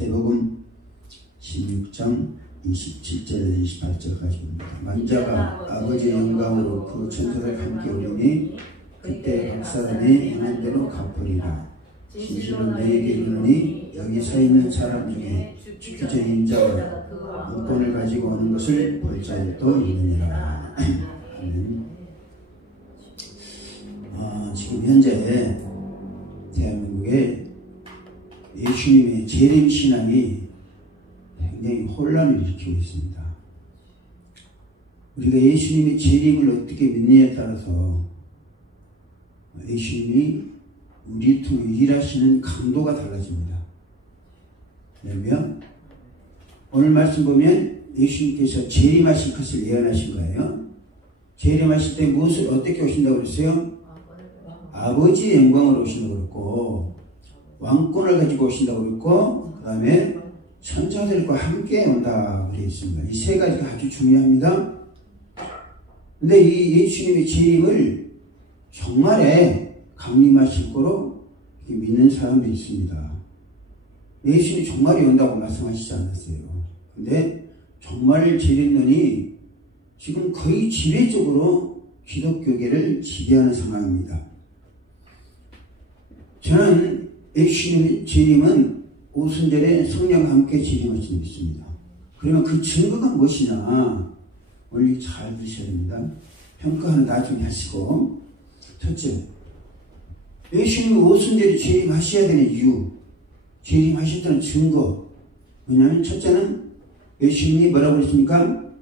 마태복음 16장 27절에서 28절까지 봅니다. 만자가 아버지의 영광으로 그 천사들 함께 오리니 그때 각 사람이 행한 대로 갚으리라. 진실로 너희에게 이르노니 여기 서 있는 사람 중에 죽기 전 인자가 물건을 가지고 오는 것을 볼 자도 있느니라. 지금 현재 대한민국에 예수님의 재림신앙이 굉장히 혼란을 일으키고 있습니다. 우리가 예수님의 재림을 어떻게 믿느냐에 따라서 예수님이 우리를 통해 일하시는 강도가 달라집니다. 왜냐하면 오늘 말씀 보면 예수님께서 재림하실 것을 예언하신 거예요. 재림하실 때 무엇을 어떻게 오신다고 그랬어요? 아버지의 영광으로 오신다고 그랬고, 왕권을 가지고 오신다고 그랬고, 그 다음에 천사들과 함께 온다고 되어 있습니다. 이 세 가지가 아주 중요합니다. 근데 이 예수님의 재림을 정말에 강림하실 거로 믿는 사람도 있습니다. 예수님이 정말이 온다고 말씀하시지 않았어요. 근데 정말 재림론이 지금 거의 지배적으로 기독교계를 지배하는 상황입니다. 저는 예수님의 재림은 오순절에 성령과 함께 재림하실 수 있습니다. 그러면 그 증거가 무엇이냐? 원리 잘 들으셔야 됩니다. 평가는 나중에 하시고. 첫째, 예수님이 오순절에 재림하셔야 되는 이유, 재림하셨다는 증거. 뭐냐면 첫째는 예수님이 뭐라고 그랬습니까?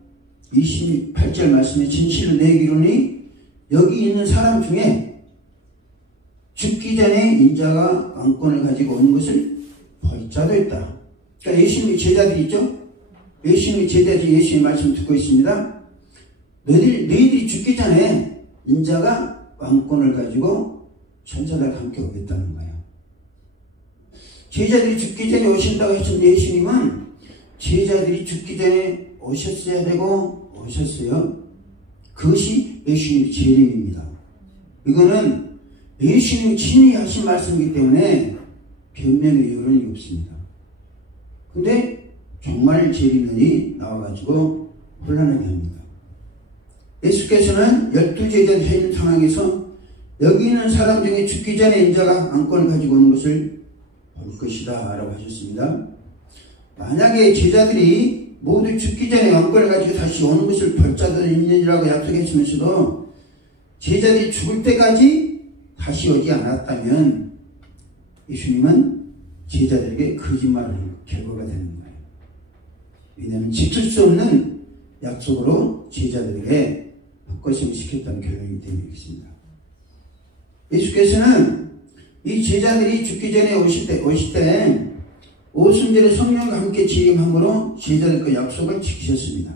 28절 말씀에 진실로 너희에게 이르노니 여기 있는 사람 중에 죽기 전에 인자가 왕권을 가지고 오는 것을 볼 자도 있다. 그러니까 예수님의 제자들이 있죠? 예수님의 제자들이 예수님의 말씀 듣고 있습니다. 너희들이 죽기 전에 인자가 왕권을 가지고 천사들과 함께 오겠다는 거예요. 제자들이 죽기 전에 오신다고 하신 예수님은 제자들이 죽기 전에 오셨어야 되고 오셨어요. 그것이 예수님의 재림입니다. 이거는 예수님이 친히 하신 말씀이기 때문에 변명의 여론이 없습니다. 근데 정말 재림론이 나와가지고 혼란하게 합니다. 예수께서는 12제자들 서 있는 상황에서 여기 있는 사람 중에 죽기 전에 인자가 왕권을 가지고 오는 것을 볼 것이다 라고 하셨습니다. 만약에 제자들이 모두 죽기 전에 왕권을 가지고 다시 오는 것을 볼 자도 있느니라고 약속했으면서도 제자들이 죽을 때까지 다시 오지 않았다면 예수님은 제자들에게 거짓말을 결과가 되는 거예요. 왜냐하면 지킬 수 없는 약속으로 제자들에게 헛것임을 시켰다는 결론이 되겠습니다. 예수께서는 이 제자들이 죽기 전에 오실 때 오순절에 성령과 함께 재림함으로 제자들과 약속을 지키셨습니다.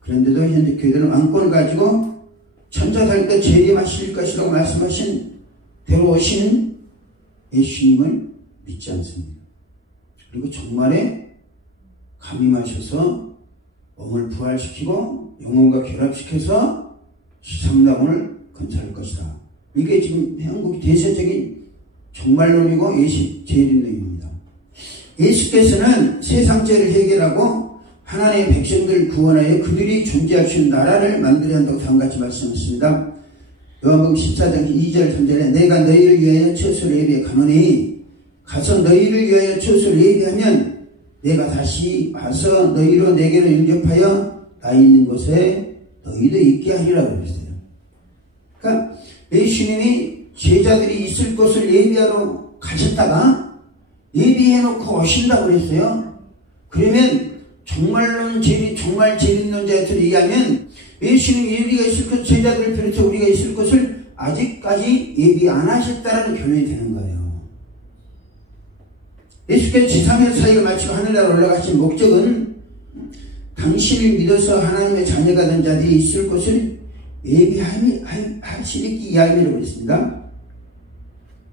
그런데도 현재 교회들은 왕권을 가지고 천사들과 재림하실 것이라고 말씀하신 대로 오시는 예수님을 믿지 않습니다. 그리고 정말에 감임하셔서 몸을 부활시키고 영혼과 결합시켜서 지상당을 건설할 것이다. 이게 지금 한국의 대세적인 종말론이고 예수 재림론입니다. 예수께서는 세상 죄를 해결하고 하나님의 백성들을 구원하여 그들이 존재할 수 있는 나라를 만들어야 한다고 다음같이 말씀하셨습니다. 요한복음 14장 2절 3절에 내가 너희를 위하여 처소를 예비해 가노니 가서 너희를 위하여 처소를 예비하면 내가 다시 와서 너희로 내게로 영접하여 나 있는 곳에 너희도 있게 하리라 그랬어요. 그러니까 예수님이 제자들이 있을 곳을 예비하러 가셨다가 예비해놓고 오신다고 그랬어요. 그러면 정말 재림론자들에 의하면 예수님이 우리가 있을 것, 제자들을 비롯해 우리가 있을 것을 아직까지 예비 안 하셨다라는 결론이 되는 거예요. 예수께서 제3의 사역을 마치고 하늘나라로 올라가신 목적은 당신을 믿어서 하나님의 자녀가 된 자들이 있을 것을 예비하시기 위함이라고 했습니다.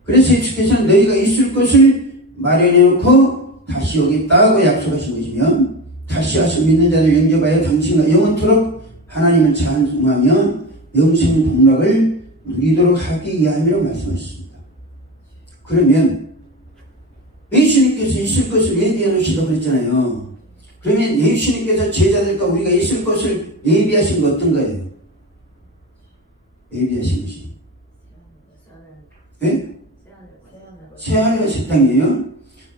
그래서 예수께서는 너희가 있을 것을 마련해놓고 다시 오겠다고 약속하신 것이며 다시 와서 믿는 자들 영접하여 당신과 영원토록 하나님을 찬송하며 영생 복락을 누리도록 하기 위함이라고 말씀하셨습니다. 그러면 예수님께서 있을 것을 것이라고 그랬잖아요. 그러면 예수님께서 제자들과 우리가 있을 것을 예비하신 거 어떤 거예요? 예비하신 것이. 네? 새하늘과 새 땅이에요.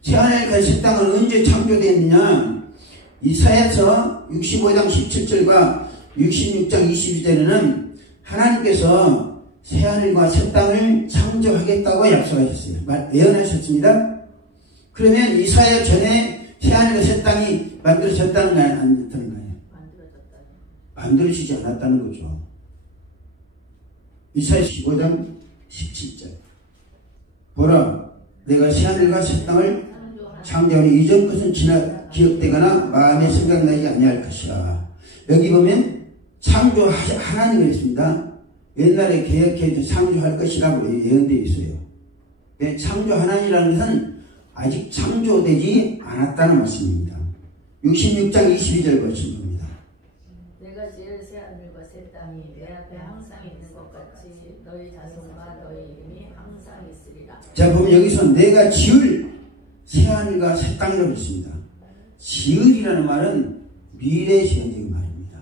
새하늘과 새 땅은 언제 창조되었느냐? 이사야서 65장 17절과 66장 22절에는 하나님께서 새하늘과 새 땅을 창조하겠다고 약속하셨어요. 예언하셨습니다. 그러면 이사야 전에 새하늘과 새 땅이 만들어졌다는 거예요? 안 됐다는 거예요? 만들어지지 않았다는 거죠. 이사야 15장 17절. 보라, 내가 새하늘과 새 땅을 창조하니 이전 것은 기억되거나 마음에 생각나지 아니할 것이라. 여기 보면 창조 하나님이 있습니다. 옛날에 계획해도 창조할 것이라고 예언되어 있어요. 창조 하나님이라는 것은 아직 창조되지 않았다는 말씀입니다. 66장 22절 보시면 됩니다. 내가 지을 새 하늘과 새 땅이 내 앞에 항상 있는 것 같이 너희 자손과 너희 이름이 항상 있으리라. 자, 보면 여기서 내가 지을 새 하늘과 새 땅이라고 했습니다. 지을이라는 말은 미래 지연적인 말입니다.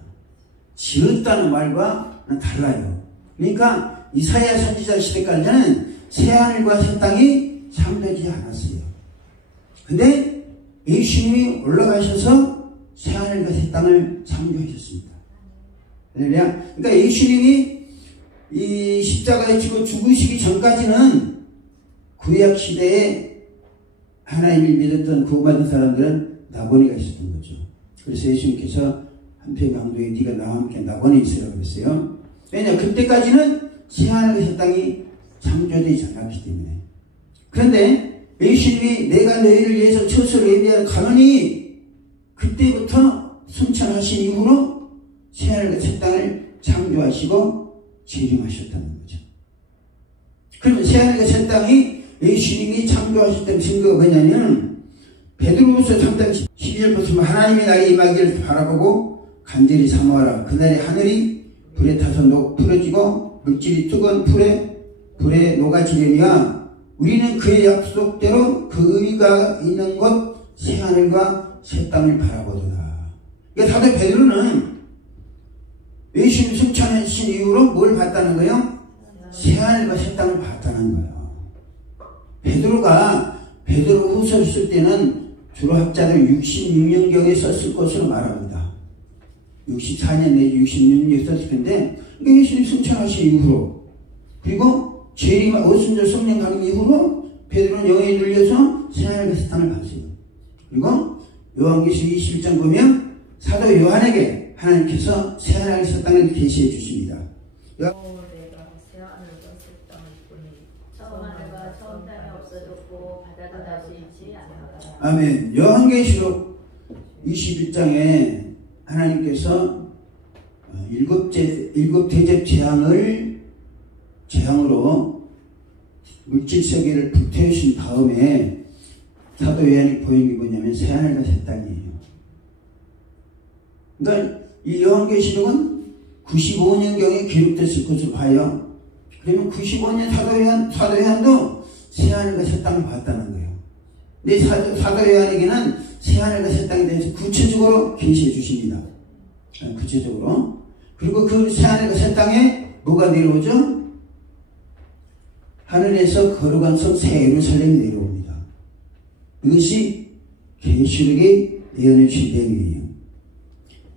지었다는 말과는 달라요. 그러니까 이사야 선지자 시대까지는 새 하늘과 새 땅이 창조되지 않았어요. 근데 예수님이 올라가셔서 새 하늘과 새 땅을 창조하셨습니다. 그러니까 예수님이 이 십자가에 지고 죽으시기 전까지는 구약 시대에 하나님을 믿었던 구원받은 사람들은 나본이가 있었던 거죠. 그래서 예수님께서 한편 강도에 네가 나와 함께 나본에 있으라고 그랬어요. 왜냐, 그때까지는 새 하늘과 새 땅이 창조되지 않았기 때문에. 그런데 예수님이 내가 너희를 위해서 처소를 예비하러 가노니 그때부터 순천하신 이후로 새 하늘과 새 땅을 창조하시고 재림하셨다는 거죠. 그러면 새 하늘과 새 땅이 예수님이 창조하셨던 증거가 뭐냐면 베드로후서 3장 12절 보시면 하나님이 나에게 임하기를 바라보고 간절히 사모하라. 그날에 하늘이 불에 타서 풀어지고 물질이 뜨거운 불에 녹아지려니와 우리는 그의 약속대로 그 의가 있는 곳 새 하늘과 새 땅을 바라보더라. 그러니까 사도 베드로는 예수님 승천하신 이후로 뭘 봤다는 거예요? 새 하늘과 새 땅을 봤다는 거예요. 베드로 후서를 쓸 때는 주로 학자들 66년경에 썼을 것으로 말합니다. 64년 내지 66년에 썼을 텐데, 예수님 승천하신 이후로, 그리고 재림, 오순절 성령 강림 이후로 베드로는 영에 눌려서 새 하늘과 새 땅을 봤어요. 그리고 요한계시록 21장 보면 사도 요한에게 하나님께서 새 하늘과 새 땅을 계시해 주십니다. 내가 새 하늘과 새 땅을 보니 처음 하늘과 처음 땅이 없어졌고 바다도 다시 있지 않았다. 아멘. 요한계시록 21장에 하나님께서 일곱 대접 재앙으로 물질 세계를 불태우신 다음에 사도 요한이 보인 게 뭐냐면 새 하늘과 새 땅이에요. 그러니까 이 요한계시록은 95년경에 기록됐을 것으로 봐요. 그러면 95년 사도 요한도 새 하늘과 새 땅을 봤다는 거예요. 근데 사도 요한에게는 새 하늘과 새 땅에 대해서 구체적으로 계시해 주십니다. 구체적으로. 그리고 그 새 하늘과 새 땅에 뭐가 내려오죠? 하늘에서 거룩한 성 새 예루살렘이 내려옵니다. 이것이 계시록의 예언의 주대명이에요.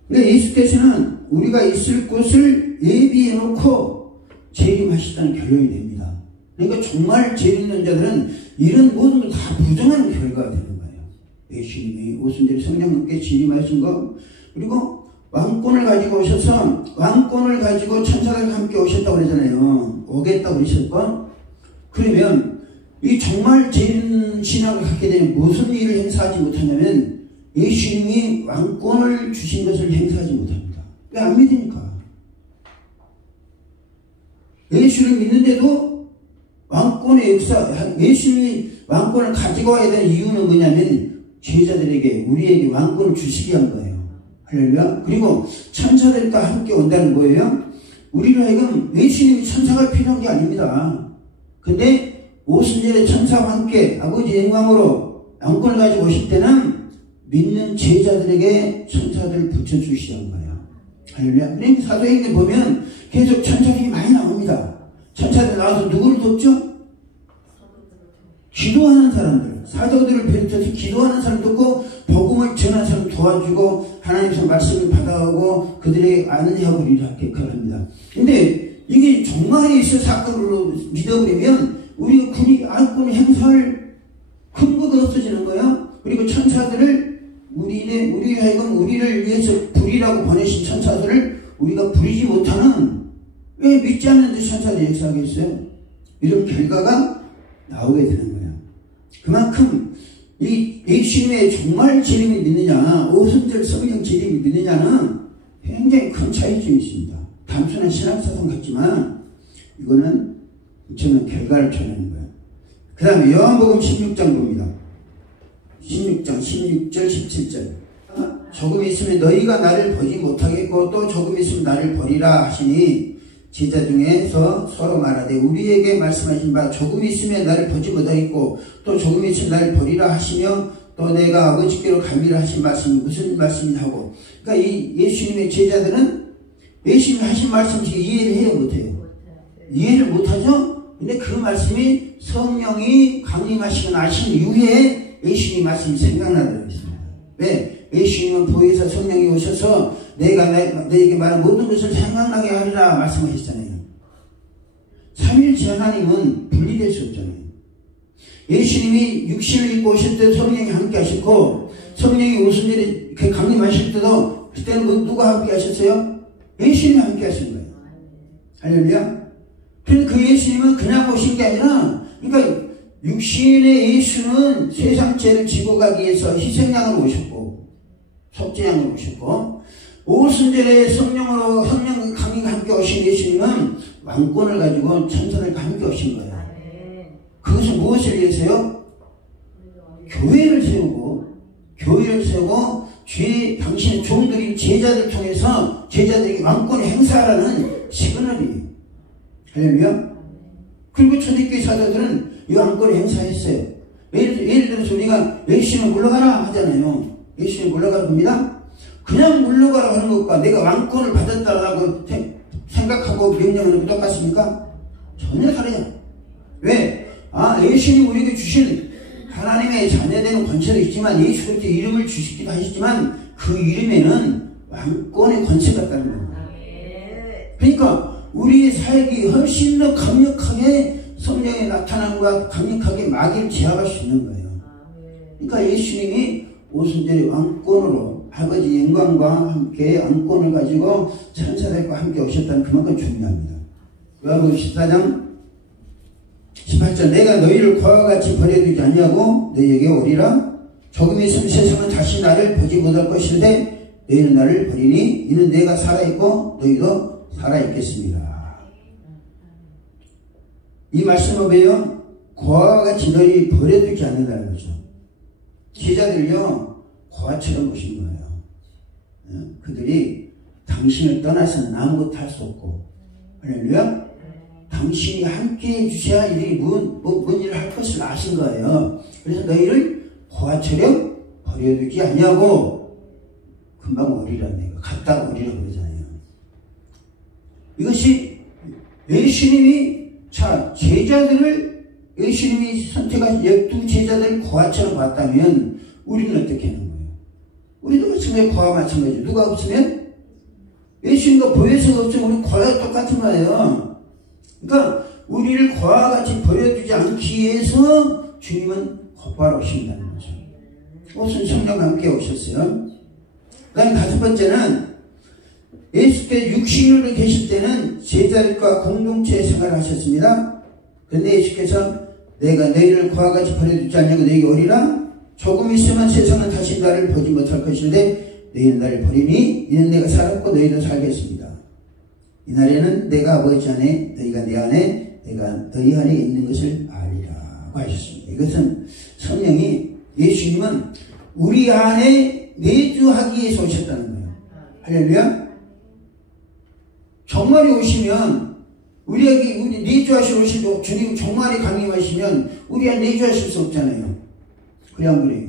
그러니까 예수께서는 우리가 있을 곳을 예비해 놓고 재림하시다는 결론이 됩니다. 그러니까 정말 죄 있는 자들은 이런 모든 걸 다 부정하는 결과가 되는 거예요. 예수님이 오순절에 성령님께 재림하신 거, 그리고 왕권을 가지고 오셔서 왕권을 가지고 천사들과 함께 오셨다고 그러잖아요. 오겠다고 그러셨고, 그러면 이 정말 죄 있는 신앙을 갖게 되면 무슨 일을 행사하지 못하냐면 예수님이 왕권을 주신 것을 행사하지 못합니다. 왜 안 믿으니까? 예수를 믿는데도 왕권의 역사, 예수님이 왕권을 가지고 와야 되는 이유는 뭐냐면 제자들에게, 우리에게 왕권을 주시기 위한 거예요. 할렐루야. 그리고 천사들과 함께 온다는 거예요. 우리로 하여금 예수님이 천사가 필요한 게 아닙니다. 근데 오순절에 천사와 함께 아버지 영광으로 왕권을 가지고 오실 때는 믿는 제자들에게 천사들을 붙여주시는 거예요. 할렐루야. 그러니까 사도행전 보면 계속 천사들이 많이 나옵니다. 천사들 나와서 누구를 돕죠? 기도하는 사람들, 사도들을 비롯해서 기도하는 사람 돕고 복음을 전하는 사람 도와주고 하나님께서 말씀을 받아오고 그들에게 안내하고 이렇게 합니다. 근데 이게 종말이 있을 사건으로 믿어버리면 우리가 군이 안건 행사할 근거가 없어지는 거예요. 그리고 천사들을 우리 하여금 우리를 위해서 부리라고 보내신 천사들을 우리가 부리지 못하는, 왜 믿지 않는데 천사들이 역사하겠어요? 이런 결과가 나오게 되는 거예요. 그만큼 이 예수님의 정말 재림이 믿느냐, 오순절 성령 재림이 믿느냐는 굉장히 큰 차이점이 있습니다. 단순한 신앙사상 같지만 이거는 저는 결과를 전하는 거예요. 그 다음에 요한복음 16장 봅니다. 16장 16절 17절. 조금 있으면 너희가 나를 보지 못하겠고 또 조금 있으면 나를 보리라 하시니 제자 중에서 서로 말하되 우리에게 말씀하신 바 조금 있으면 나를 보지 못하겠고 또 조금 있으면 나를 보리라 하시며 또 내가 아버지께로 가미라 하신 말씀이 무슨 말씀이냐 하고, 그러니까 이 예수님의 제자들은 예수님이 하신 말씀 이해를 해요, 못해요? 이해를 못하죠? 근데 그 말씀이 성령이 강림하시고 나신 이후에 예수님 말씀이 생각나도록 했습니다. 왜? 예수님은 보혜사 성령이 오셔서 내가 너에게 말한 모든 것을 생각나게 하리라 말씀하셨잖아요. 삼일째 하나님은 분리될 수 없잖아요. 예수님이 육신을 입고 오실 때 성령이 함께 하셨고 성령이 오순절에 강림하실 때도 그때는 누가 함께 하셨어요? 예수님이 함께 하신 거예요. 할렐루야. 그런데 그 예수님은 그냥 오신 게 아니라, 그러니까 육신의 예수는 세상 죄를 지고 가기 위해서 희생양으로 오셨고 속죄양으로 오셨고, 오순절에 성령 강림과 함께 오신 예수님은 왕권을 가지고 천사들과 함께 오신 거예요. 그것은 무엇을 위해서요? 교회를 세우고 당신의 종들이 제자들 통해서 제자들에게 왕권을 행사하라는 시그널이에요. 할렐루야. 그리고 초대교회 사도들은 이 왕권을 행사했어요. 예를 들어서 우리가 예수님 물러가라 하잖아요. 예수님 물러가라 합니다. 그냥 물러가라 하는 것과 내가 왕권을 받았다라고 생각하고 명령하는 게 똑같습니까? 전혀 다르죠. 왜? 예수님 우리에게 주신 하나님의 자녀되는 권세도 있지만 예수 그리스도의 이름을 주시기도 하셨지만 그 이름에는 왕권의 권세가 있다는 겁니다. 그러니까 우리의 사역이 훨씬 더 강력하게 성령의 나타남과 강력하게 마귀를 제압할 수 있는 거예요. 그러니까 예수님이 오순절에 왕권으로 아버지 영광과 함께 왕권을 가지고 천사들과 함께 오셨다는 그만큼 중요합니다. 요한복음 14장 18절 내가 너희를 과와 같이 버려두지 아니하고 너희에게 오리라. 조금 있으면 세상은 다시 나를 보지 못할 것인데 너희는 나를 버리니 이는 내가 살아있고 너희도 살아있겠습니다. 이 말씀은 왜요? 고아와 같이 너희 버려두지 않는다는 거죠. 제자들요 고아처럼 보신 거예요. 그들이 당신을 떠나서는 아무것도 할 수 없고, 할렐루야. 당신이 함께 해주셔야 뭔 일을 할 것을 아신 거예요. 그래서 너희를 고아처럼 버려두지 아니하고 금방 오리라네요. 갔다가 오리라고 그러잖아요. 이것이 예수님이 제자들을 예수님이 선택한 12제자들을 고아처럼 봤다면 우리는 어떻게 하는 거예요? 우리도 마찬가지 고아와 마찬가지죠. 누가 없으면 예수님과 보혜사가 없으면 우리 고아와 똑같은 거예요. 그러니까 우리를 고아와 같이 버려두지 않기 위해서 주님은 곧바로 오신다는 거죠. 무슨 성령과 함께 오셨어요. 그 다음에 다섯 번째는 예수께서 육신으로 계실 때는 제자들과 공동체 생활을 하셨습니다. 그런데 예수께서 내가 너희를 고아와 같이 버려두지 않냐고 너희에게 오리라. 조금 있으면 세상은 다시 나를 보지 못할 것인데 너희는 나를 버리니 이는 내가 살았고 너희도 살겠습니다. 이날에는 내가 아버지 안에 너희가 내 안에 내가 너희 안에 있는 것을 알리라고 하셨습니다. 이것은 성령이 예수님은 우리 안에 내주하기 위해서 오셨다는 거예요. 할렐루야. 종말이 오시면 우리에게 내주하시러 오시고 주님 종말이 강림하시면 우리 안에 내주하실 수 없잖아요. 그래 안 그래요?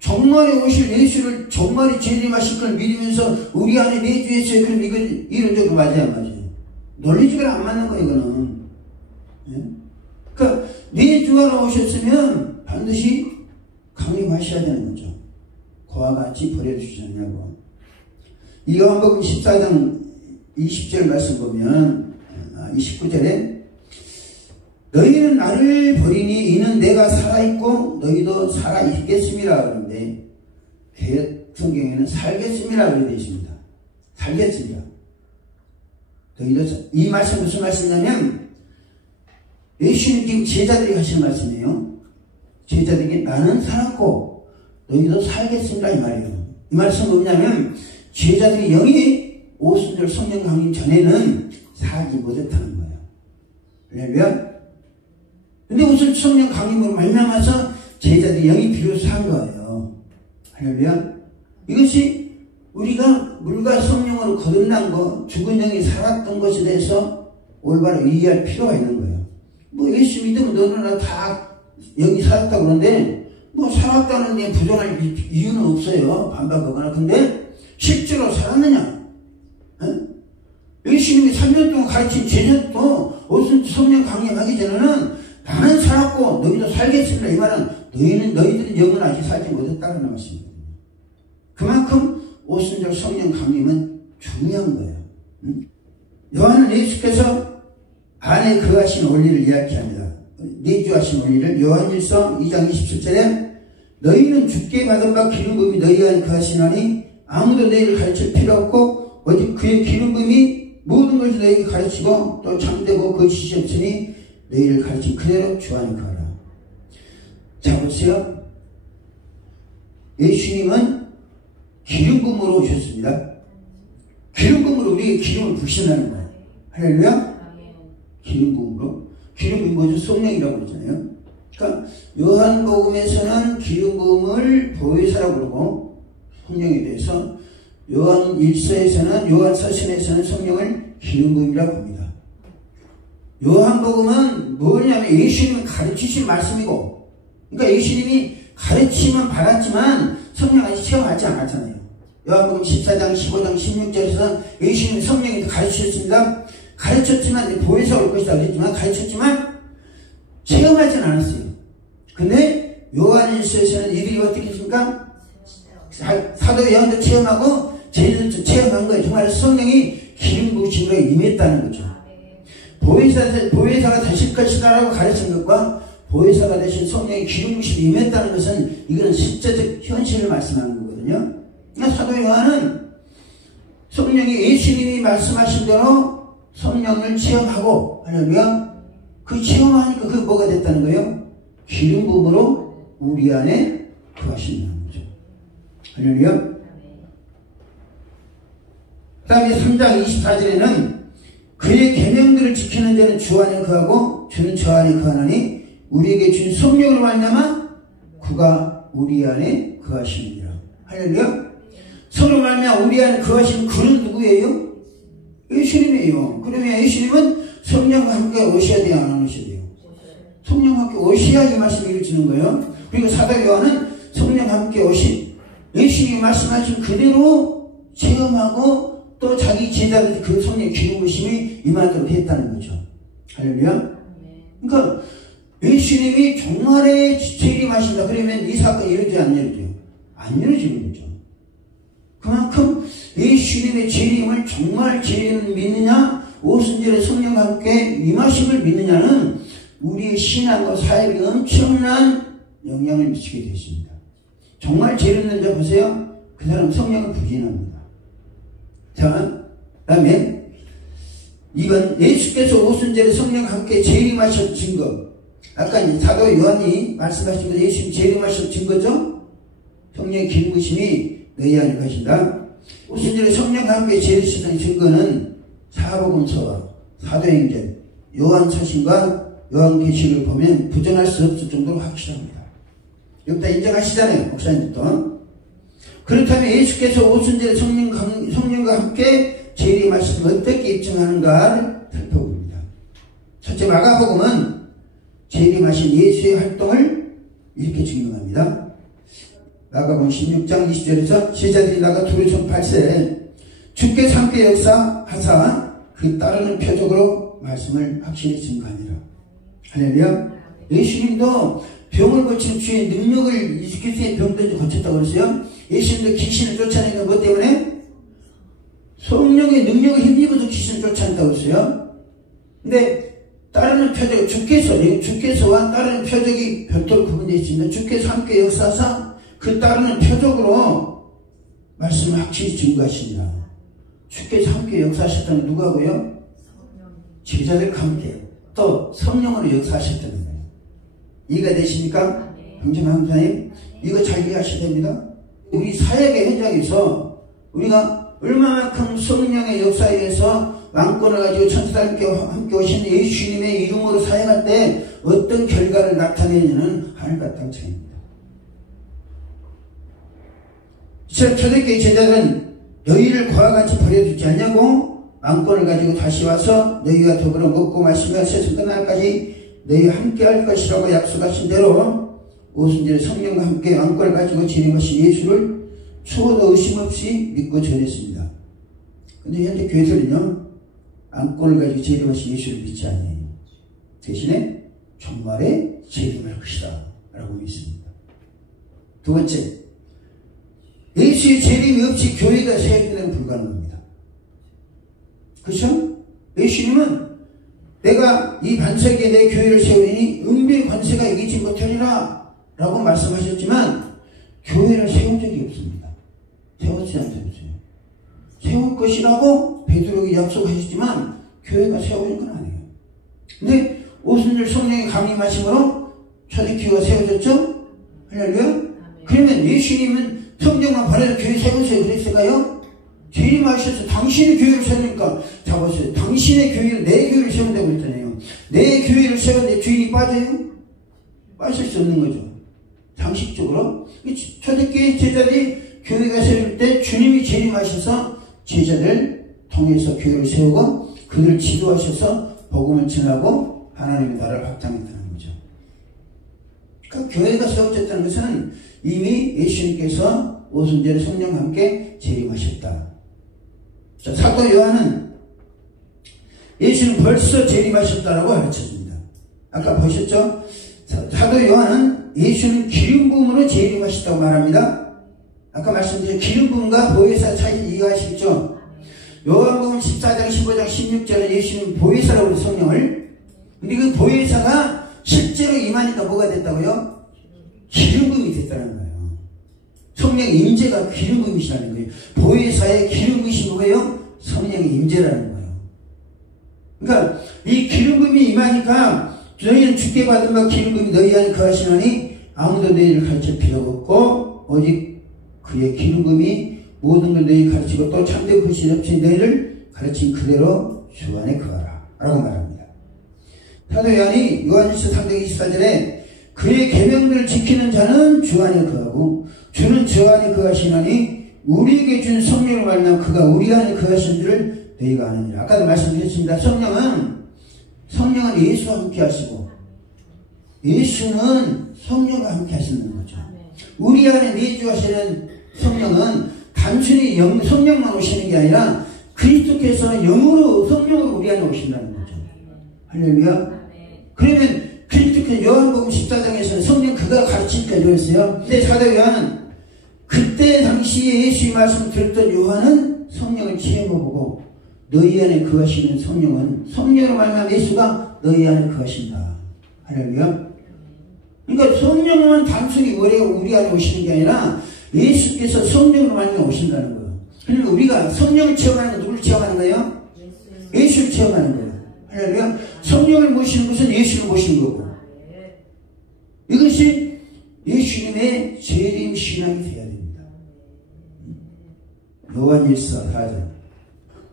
정말에 오실 예수를 정말에 재림하실 걸 믿으면서 우리 안에 내주했어요. 그럼 이건 이론적으로 맞아야 맞아요. 논리적으로 안 맞는 거예요, 이거는. 예? 그러니까 내주하러 오셨으면 반드시 강림하셔야 되는 거죠. 그와 같이 버려주셨냐고. 요한복음 14장 20절 말씀 보면 29절에 너희는 나를 버리니 이는 내가 살아있고 너희도 살아있겠습니다. 그런데 개역 성경에는 살겠습니다. 그렇게 되어 있습니다. 살겠습니다. 너희도 이 말씀 무슨 말씀이냐면 예수님 지금 제자들이 하시는 말씀이에요. 제자들에게 나는 살았고 너희도 살겠습니다. 이 말이에요. 이 말씀은 뭐냐면 제자들이 영이 오순절 성령 강림 전에는 살지 못했다는 거예요. 왜냐면 근데 무슨 성령 강림으로 말미암아서 제자들이 영이 비로소 산 거예요. 할렐루야. 이것이 우리가 물과 성령으로 거듭난 거, 죽은 영이 살았던 것에 대해서 올바로 이해할 필요가 있는 거예요. 뭐 예수 믿으면 너는 다 영이 살았다 그러는데 뭐 살았다는 데 부정할 이유는 없어요. 반박하거나. 근데 실제로 살았느냐? 예수님이 3년 동안 가르친 제자도 성령 강림하기 전에는 나는 살았고 너희도 살겠습니다. 이 말은 너희들은 영은 아직 살지 못했다는 말씀입니다. 그만큼 오순절 성령 강림은 중요한 거예요. 요한은 예수께서 안에 거하신 원리를 이야기합니다. 내주하신 원리를 요한일서 2장 27절에 너희는 주께 받은 바 기름 부음이 너희 안에 거하시나니 아무도 너희를 가르칠 필요 없고 오직 그의 기름 부음이 모든 것을 너희에게 가르치고 또 참되고 거짓이 없으니 너희를 가르친 그대로 주 안에 거하라. 자 보세요. 예수님은 기름 부음으로 오셨습니다. 기름 부음으로 우리에게 기름을 부으신다는 거예요. 할렐루야. 기름 부음으로. 기름 부음이 뭐죠? 성령이라고 그러잖아요. 그러니까 요한복음에서는 기름 부음을 보혜사라고 그러고 성령에 대해서 요한 1서에서는 요한 서신에서는 성령을 기름 부음이라고 합니다. 요한복음은 뭐냐면 예수님이 가르치신 말씀이고, 그러니까 예수님이 가르치면 받았지만 성령 아직 체험하지 않았잖아요. 요한복음 14장, 15장, 16절에서 예수님이 성령이 가르치셨습니다. 가르쳤지만 보혜사 올 것이다 그랬지만 가르쳤지만 체험하지는 않았어요. 근데 요한일서에서는 이들이 어떻게 했습니까? 사도 요한도 체험하고 제자들도 체험한 거예요. 정말 성령이 기름 부으심으로 임했다는 거죠. 보혜사가 되실 것이다라고 가르친 것과 보혜사가 되신 성령이 기름 부으심이 임했다는 것은 이거는 실제적 현실을 말씀하는 거거든요. 그러니까 사도 요한은 성령이 예수님이 말씀하신 대로 성령을 체험하고 하려면 그 체험하니까 그게 뭐가 됐다는 거예요? 기름 부음으로 우리 안에 거하신다는 거죠. 할렐루야. 그 다음에 3장 24절에는 그의 계명들을 지키는 자는 주 안에 거하고 주는 저 안에 거하나니 우리에게 준 성령으로 말미암아 그가 우리 안에 거하시느니라. 할렐루야. 성령 말미암아 우리 안에 거하시는 그는 누구예요? 예수님이에요. 그러면 예수님은 성령과 함께 오셔야 돼요? 안 오셔야 돼요? 성령과 함께 오셔야 이 말씀이 이루어지는 거예요. 그리고 사도 요한은 성령과 함께 오신 예수님이 말씀하신 그대로 체험하고 또 자기 제자들 그 성령의 기름 부으심이 임하도록 했다는 거죠. 할렐루야. 그러니까 예수님이 종말에 재림하신다 그러면 이 사건이 이루어지지 안 이루어져요? 안 이루어지는 거죠. 그만큼 예수님의 재림을 정말 재림을 믿느냐 오순절에 성령과 함께 임하심을 믿느냐는 우리의 신앙과 사역에 엄청난 영향을 미치게 되어 있습니다. 정말 재림 있는 자 보세요. 그 사람 성령을 부인합니다. 자, 그 다음에 이건 예수께서 오순절에 성령과 함께 재림하신 증거. 아까 사도 요한이 말씀하신 것 예수님 재림하신 증거죠. 성령의 기름 부으심이 너희 안에 가신다. 오순절에 성령과 함께 재림하신 증거는 사복음서와 사도행전, 요한서신과 요한계시를 보면 부정할 수 없을 정도로 확실합니다. 여기다 인정하시잖아요, 목사님들도. 그렇다면 예수께서 오순절에 성령과 함께 재림하신 어떻게 입증하는가를 살펴봅니다. 첫째, 마가복음은 재림하신 예수의 활동을 이렇게 증명합니다. 마가복음 16장 20절에서 제자들이 나가 두루 전파할세 주께서 함께 역사하사 그 따르는 표적으로 말씀을 확실히 증거하니라. 할렐루야. 예수님도 병을 고치는 주의 능력을 그리스도의 병들도 고쳤다고 그랬어요. 예수님도 귀신을 쫓아내는 것 때문에 성령의 능력을 힘입어도 귀신을 쫓아낸다고 했어요. 근데 따르는 표적, 주께서와 따르는 표적이 별도로 구분되어 있습니다. 주께서 함께 역사하사 그 따르는 표적으로 말씀을 확실히 증거하십니다. 주께서 함께 역사하셨다는 누구하고요? 제자들과 함께 또 성령으로 역사하셨다는 거예요. 이해가 되십니까? 형제만사님 이거 잘 이해하셔야 됩니다. 우리 사역의 현장에서 우리가 얼마만큼 성령의 역사에 의해서 왕권을 가지고 천사들과 함께 오신 예수님의 이름으로 사역할 때 어떤 결과를 나타내느냐는 하늘과 땅 차이입니다. 초대교회 제자들은 너희를 그와 같이 버려두지 않냐고 왕권을 가지고 다시 와서 너희와 더불어 먹고 마시며 세상 끝날까지 너희와 함께 할 것이라고 약속하신 대로 오순절에 성령과 함께 왕권을 가지고 재림하신 예수를 추호도 의심 없이 믿고 전했습니다. 근데 현재 교회들은요 왕권을 가지고 재림하신 예수를 믿지 않아요. 대신에 종말에 재림할 것이다 라고 믿습니다. 두 번째, 예수의 재림이 없이 교회가 세워지는 불가능합니다. 그렇죠? 예수님은 내가 이 반석에 내 교회를 세우니 은비의 관세가 이기지 못하리라 라고 말씀하셨지만 교회를 세운 적이 없습니다. 세웠지 않습니다. 세울 것이라고 베드로에게 약속하셨지만 교회가 세워진 건 아니에요. 근데 오순절 성령의 강림하심으로 초대교회가 세워졌죠? 할렐루야? 그러면 예수님은 성령만 받아서 교회 세우세요 그랬을까요? 재림하셔서 당신의 교회를 세우니까 잡았어요. 당신의 교회를 내 교회를 세운다고 했잖아요. 내 교회를 세웠는데 주인이 빠져요? 빠질 수 없는 거죠. 상식적으로 초대교회 제자들이 교회가 세울 때 주님이 재림하셔서 제자들 통해서 교회를 세우고 그들을 지도하셔서 복음을 전하고 하나님의 나라를 확장했다는 거죠. 그러니까 교회가 세워졌다는 것은 이미 예수님께서 오순절에 성령과 함께 재림하셨다. 자, 사도 요한은 예수는 벌써 재림하셨다라고 가르쳐줍니다. 아까 보셨죠? 사도 요한은 예수는 기름 부음으로 재림하셨다고 말합니다. 아까 말씀드린 기름 부음과 보혜사 차이 이해하시죠? 요한복음 14장, 15장, 16절에 예수는 보혜사라고 해서 성령을. 근데 그 보혜사가 실제로 임하니까 뭐가 됐다고요? 기름 부음이 됐다는 거예요. 성령의 임재가 기름 부음이시라는 거예요. 보혜사의 기름 부음이 뭐예요? 성령의 임재라는 거예요. 그러니까 이 기름 부음이 임하니까 너희는 주께 받은 바 기름 부음이 너희 안에 거하시나니 아무도 너희를 가르칠 필요가 없고 오직 그의 기름 부음이 모든 걸 너희 가르치고 또 참된 것이 없이 너희를 가르친 그대로 주 안에 거하라 라고 말합니다. 사도 요한이 요한일서 3장 24절에 그의 계명들을 지키는 자는 주 안에 거하고 주는 저 안에 거하시나니 우리에게 준 성령을 말하면 그가 우리 안에 거하신 줄을 너희가 아느니라. 아까도 말씀드렸습니다. 성령은 예수와 함께 하시고 예수는 성령과 함께 하시는 거죠. 우리 안에 내주하시는 성령은 단순히 성령만 오시는 게 아니라 그리스도께서 영으로 성령으로 우리 안에 오신다는 거죠. 할렐루야. 그러면 그리스도께서 요한복음 14장에서는 성령 그가 가르치니까 그랬어요. 근데 사도 요한은 그때 당시에 예수의 말씀을 들었던 요한은 성령을 체험해보고 너희 안에 거하시는 성령은 성령으로 말하면 예수가 너희 안에 거하신다. 할렐루야. 그러니까 성령은 단순히 우리 안에 오시는 게 아니라 예수께서 성령으로 말하면 오신다는 거예요. 그러면 우리가 성령을 체험하는 건 누구를 체험하는 거예요? 예수를 체험하는 거예요. 할렐루야. 성령을 모시는 것은 예수를 모시는 거고 이것이 예수님의 재림 신앙이 되어야 됩니다. 요한일서 4장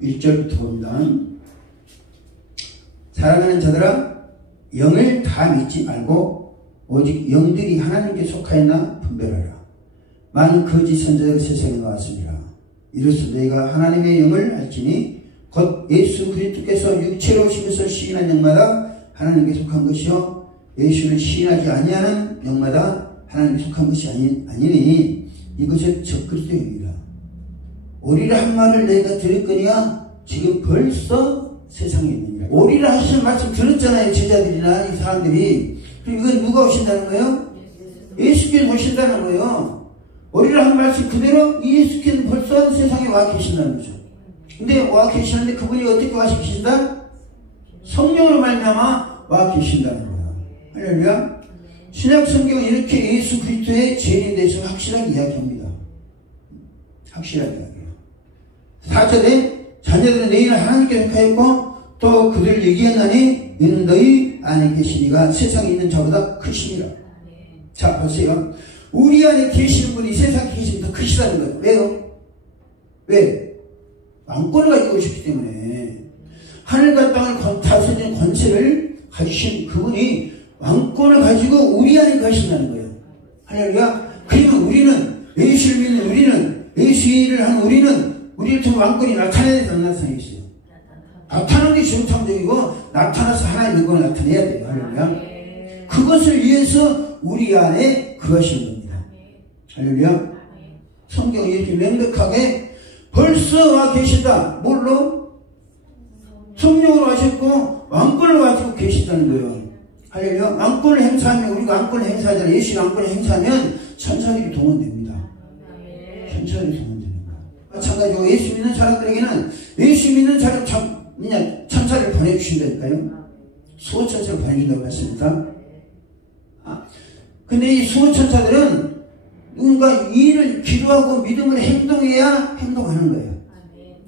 1절부터 봅니다. 사랑하는 자들아 영을 다 믿지 말고 오직 영들이 하나님께 속하였나 분별하라. 많은 거짓 선자가 세상에 나왔습니다. 이로써 너희가 하나님의 영을 알지니 곧 예수 그리스도께서 육체로 오신 것을 시인한 영마다 하나님께 속한 것이요 예수를 시인하지 아니하는 영마다 하나님께 속한 것이 아니니 이것이 적그리스도입니다. 오리라 한 말을 내가 들었거니와 지금 벌써 세상에 있느니라. 오리라 하시는 말씀 들었잖아요. 제자들이나 이 사람들이. 그럼 이건 누가 오신다는 거예요? 예수께서 오신다는 거예요. 오리라 한 말씀 그대로 예수께서 벌써 세상에 와 계신다는 거죠. 근데 와 계시는데 그분이 어떻게 와 계신다? 성령으로 말미암아 와 계신다는 거예요. 할렐루야. 신약 성경은 이렇게 예수 그리스도의 죄인에 대해서 확실하게 이야기합니다. 확실하게 이야기해요. 4절에 자녀들은 너희는 하나님께 속하였고 또 그들 얘기했나니 너는 너희 안에 계시니가 세상에 있는 자보다 크시니라. 자 보세요. 우리 안에 계시는 분이 세상에 계시면 더 크시다는 거예요. 왜요? 왜? 왕권을 가지고 오셨기 때문에. 하늘과 땅을 다스리는 권세를 가지신 그분이 왕권을 가지고 우리 안에 가신다는 거예요. 할렐루야. 그러면 우리는 예수를 믿는 우리는 예수 일을 하는 우리를 통해 왕권이 나타내야 안 나타내겠어요? 나타나는 게 중탐적이고 나타나서 하나님의 영광을 나타내야 돼요. 할렐루야. 그것을 위해서 우리 안에 거하시는 겁니다. 할렐루야. 성경이 이렇게 명백하게 벌써 와 계시다. 뭘로? 성령으로 하셨고 왕권을 가지고 계시다는 거예요. 할렐루야. 왕권을 행사하면 우리가 왕권을 행사하잖아요. 예수의 왕권을 행사하면 천사들이 동원됩니다. 천사들이 동원됩니다. 마찬가지로 예수 믿는 사람들에게는 예수 믿는 사람 천사를 보내주신다니까요. 수호천사를 보내준다고 했습니다. 근데 이 수호천사들은 누군가 일을 기도하고 믿음으로 행동해야 행동하는 거예요.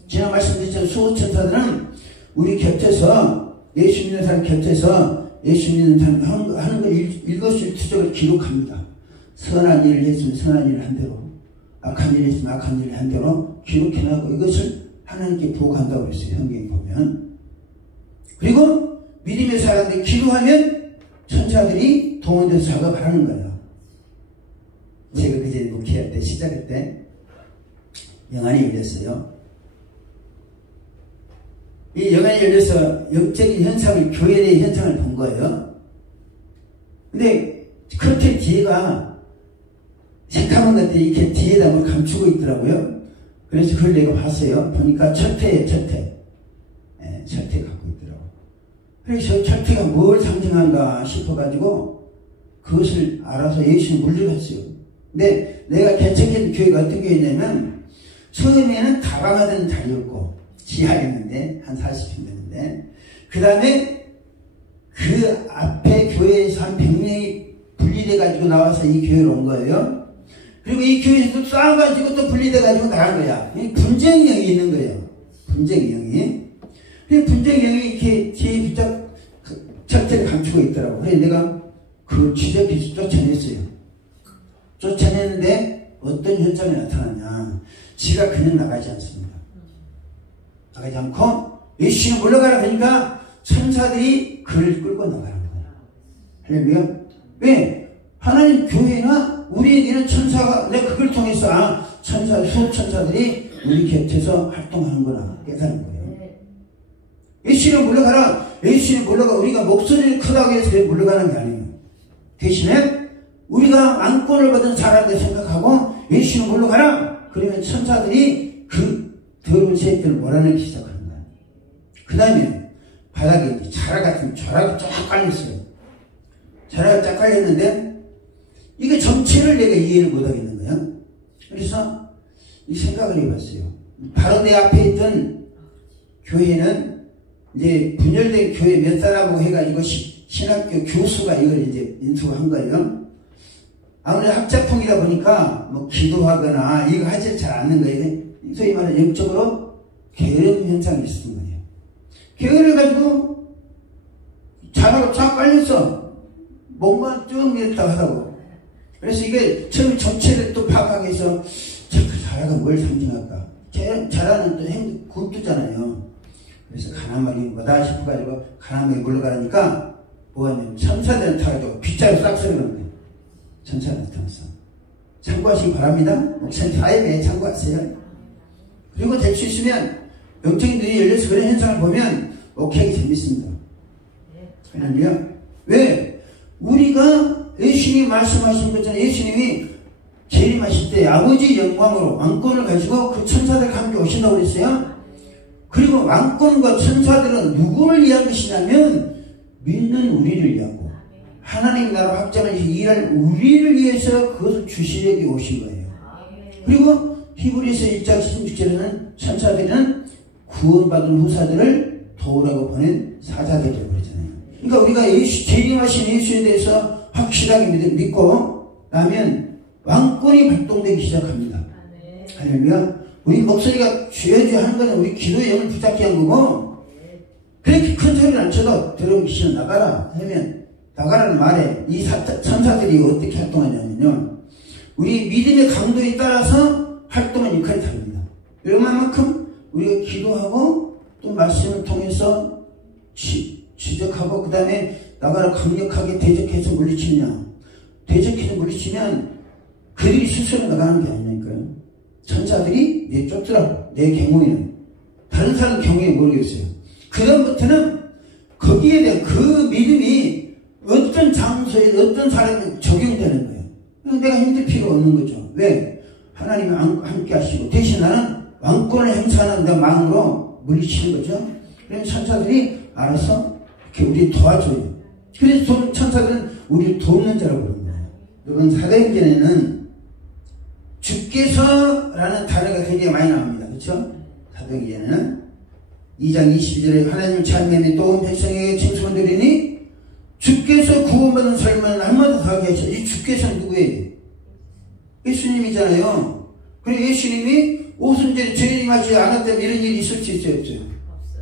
지난 말씀드렸죠. 수호천사들은 우리 곁에서 예수 믿는 사람 곁에서 예수 믿는 사람 하는 걸 일거수일투족을 기록합니다. 선한 일을 했으면 선한 일을 한 대로, 악한 일을 했으면 악한 일을 한 대로 기록해놓고 이것을 하나님께 보고한다고 했어요. 성경에 보면. 그리고 믿음의 사람들이 기도하면 천사들이 동원돼서 작업을 하는 거예요. 제가 그제 목회할 때 시작할 때 영안이 열렸어요. 이 영안이 열려서 영적인 현상을, 교회 내 현상을 본 거예요. 근데 커튼 뒤에가 새카만 것들이 이렇게 뒤에다 뭐 감추고 있더라고요. 그래서 그걸 내가 봤어요. 보니까 철퇴예요, 철퇴. 네, 철퇴 갖고 있더라고요. 그래서 철퇴가 뭘 상징한가 싶어가지고 그것을 알아서 예수를 물려갔어요. 근데 내가 개척했던 교회가 어떤 교회냐면 처음에는 다방하던 자리였고 지하였는데 한 40편 됐는데 그 다음에 그 앞에 교회에서 한 100명이 분리돼가지고 나와서 이 교회로 온 거예요. 그리고 이 교회에서 싸워가지고 또 분리돼가지고 나간 거야. 분쟁령이 있는 거예요. 분쟁령이. 그 분쟁령이 이렇게 뒤에 비짝 철퇴를 감추고 있더라고. 그래서 내가 그걸 지적해서 쫓아냈어요. 쫓아냈는데 어떤 현상이 나타났냐. 지가 그냥 나가지 않습니다. 나가지 않고 예수님 물러가라 하니까 천사들이 그를 끌고 나가는 거예요. 할렐루야. 왜? 하나님 교회나 우리에게는 천사가, 내가 그걸 통해서 천사, 수천사들이 우리 곁에서 활동하는구나 깨달은 거예요. 예수님 물러가라. 예수님 물러가. 우리가 목소리를 크다고 해서 물러가는 게 아니에요. 대신에 우리가 왕권을 받은 사람들 생각하고 예수님 물러가라. 그러면 천사들이 그 더러운 새끼를 몰아내기 시작하는 거예요. 그 다음에 바닥에 자라 같은 자라가 쫙 깔렸어요. 자라가 쫙 깔렸는데 이게 정체를 내가 이해를 못하겠는 거예요. 그래서 이 생각을 해봤어요. 바로 내 앞에 있던 교회는 이제 분열된 교회 몇 사람하고 해가지고 신학교 교수가 이걸 이제 인수한 거예요. 아무래도 학자풍이다 보니까 뭐 기도하거나 이거 하지 잘 않는 거예요. 소위 말하는 영적으로 게으름 현상이 있었던 거예요. 게으를 가지고 자라가 쫙 깔렸어. 몸만 쭉 밀었다 하라고. 그래서 이게 처음에 정체를 또 파악하기 위해서 자라가 뭘 상징할까? 자라는 또 굶주잖아요. 그래서 가나마리 뭐다 싶어가지고 가나마리 물러가니까 뭐하냐면 천사들은 타가지고 빗자루 싹 쓰는 거예요. 천사들 나타났어. 참고하시기 바랍니다. 목사님 다음에 참고하세요. 그리고 될 수 있으면 영적인 눈이 열려서 그런 현상을 보면 목회하기 재밌습니다. 할렐루야. 왜? 우리가 예수님이 말씀하신 것처럼 예수님이 재림하실 때 아버지 영광으로 왕권을 가지고 그 천사들과 함께 오신다고 그랬어요. 그리고 왕권과 천사들은 누구를 위한 것이냐면 믿는 우리를 위하고 하나님 나라 확장을 일할 우리를 위해서 그것을 주시려고 오신 거예요. 그리고 히브리서 1장 16절에는 천사들은 구원받은 후사들을 도우라고 보낸 사자들이라고 그러잖아요. 그러니까 우리가 예수, 재림하신 예수에 대해서 확실하게 믿고 나면 왕권이 발동되기 시작합니다. 할렐루야. 우리 목소리가 주여주여 하는 것은 우리 기도의 영을 붙잡게 한 거고, 그렇게 큰 소리를 안 쳐도 들어온 귀신은 나가라 하면 나가라는 말에 이 천사들이 어떻게 활동하냐면요, 우리 믿음의 강도에 따라서 활동하는 역할이 다릅니다. 얼마만큼 우리가 기도하고 또 말씀을 통해서 지적하고 그 다음에 나가라 강력하게 대적해서 물리치느냐. 대적해서 물리치면 그들이 스스로 나가는 게 아니니까요. 천사들이 내쫓더라고. 내 경우에는. 다른 사람 경우에 모르겠어요. 그 다음부터는 거기에 대한 그 믿음이 어떤 장소에 어떤 사람에 적용되는 거예요. 내가 힘들 필요가 없는 거죠. 왜? 하나님이 함께 하시고 대신 나는 왕권을 행사하는 내 마음으로 물리치는 거죠. 그래서 천사들이 알아서 이렇게 우리 도와줘요. 그래서 천사들은 우리를 돕는 자라고 부르는 거예요. 여러분, 사도행전에는 주께서라는 단어가 굉장히 많이 나옵니다. 그렇죠? 사도행전에는 2장 22절에 하나님을 찬양하며 또 온 백성에게 칭송을 드리니 주께서 구원받은 삶은 한마디 더 하게 하셔. 이 주께서는 누구예요? 예수님이잖아요. 그리고 예수님이 오순절에 재림하지 않았다면 이런 일이 있을 수 있어요? 없어요?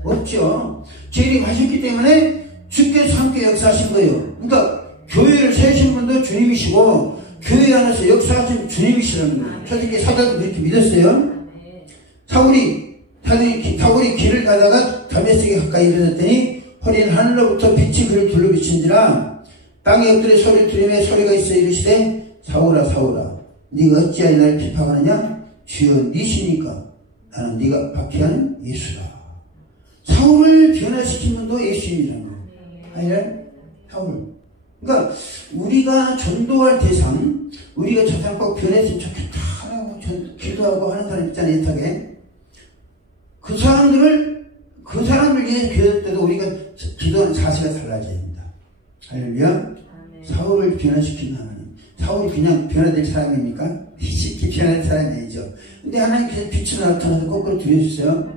없죠. 재림하셨기 때문에 주께서 함께 역사하신 거예요. 그러니까 교회를 세우신 분도 주님이시고 교회 안에서 역사하신 주님이시라는 거예요. 솔직히 사도도 그렇게 믿었어요. 사울이 길을 가다가 다메섹에 가까이 이르렀더니 허리는 하늘로부터 빛이 그를 둘러비친지라 땅에 엎드려 소리를 들으며 소리가 있어 이르시되 사울아 사울아 네가 어찌하여 나를 비판하느냐 주여 니시니까 나는 네가 박해하는 예수다. 사울을 변화시킨 분도 예수님이라는 거예요. 아니면 사울. 그러니까 우리가 전도할 대상, 우리가 저 사람 꼭 변했으면 좋겠다라고 기도하고 하는 사람 있잖아요. 애타게. 그 사람을 위해 기도할 때도 우리가 기도하는 자세가 달라져야 됩니다. 할렐루야. 사울을 변화시킨 하나님. 사울이 그냥 변화될 사람입니까? 쉽게 변화될 사람이 아니죠. 근데 하나님께서 빛을 나타나서 거꾸로 들여주세요.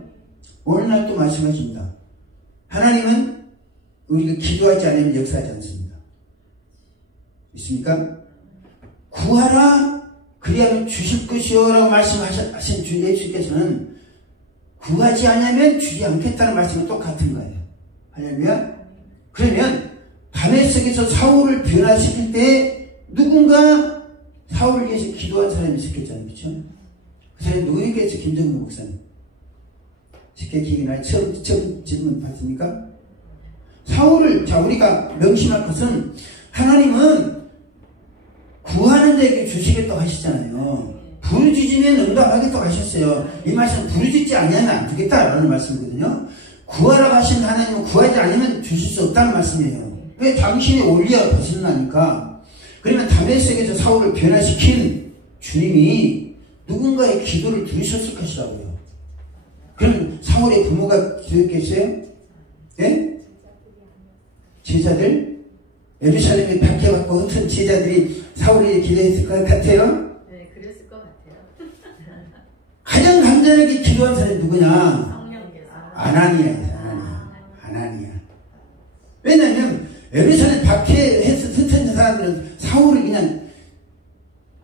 오늘날 또 말씀하십니다. 하나님은 우리가 기도하지 않으면 역사하지 않습니다. 있습니까? 구하라 그리하면 주실 것이요 라고 말씀하신 주 예수께서는 구하지 않으면 주지 않겠다는 말씀은 똑같은 거예요. 할렐루야. 그러면 다메섹에서 사울을 변화시킬 때 누군가 사울을 위해서 기도한 사람이 있었겠잖아요. 그렇죠? 그 사람이 누구겠어요? 김정근 목사님. 쉽게 기억이 나요. 처음 질문 받습니까? 사울을, 자, 우리가 명심할 것은 하나님은 구하는 자에게 주시겠다고 하시잖아요. 부르짖으면 응답하겠다고 하셨어요. 이 말씀은 부르짖지 않으면 안 주겠다라는 말씀이거든요. 구하라고 하신 하나님은 구하지 않으면 주실 수 없다는 말씀이에요. 왜? 당신이 올리아 벗어나니까. 그러면 다메섹에서 사울을 변화시킨 주님이 누군가의 기도를 들으셨을 것이라고요. 그럼 사울의 부모가 기도했겠어요? 예? 제자들? 예루살렘에 박해받고 흩은 제자들이 사울이 기도했을 것 같아요? 네, 그랬을 것 같아요. 가장 간절하게 기도한 사람이 누구냐? 성령께서. 아나니아. 왜냐면 예루살렘 박해해서 흩은 사람들은 사울을 그냥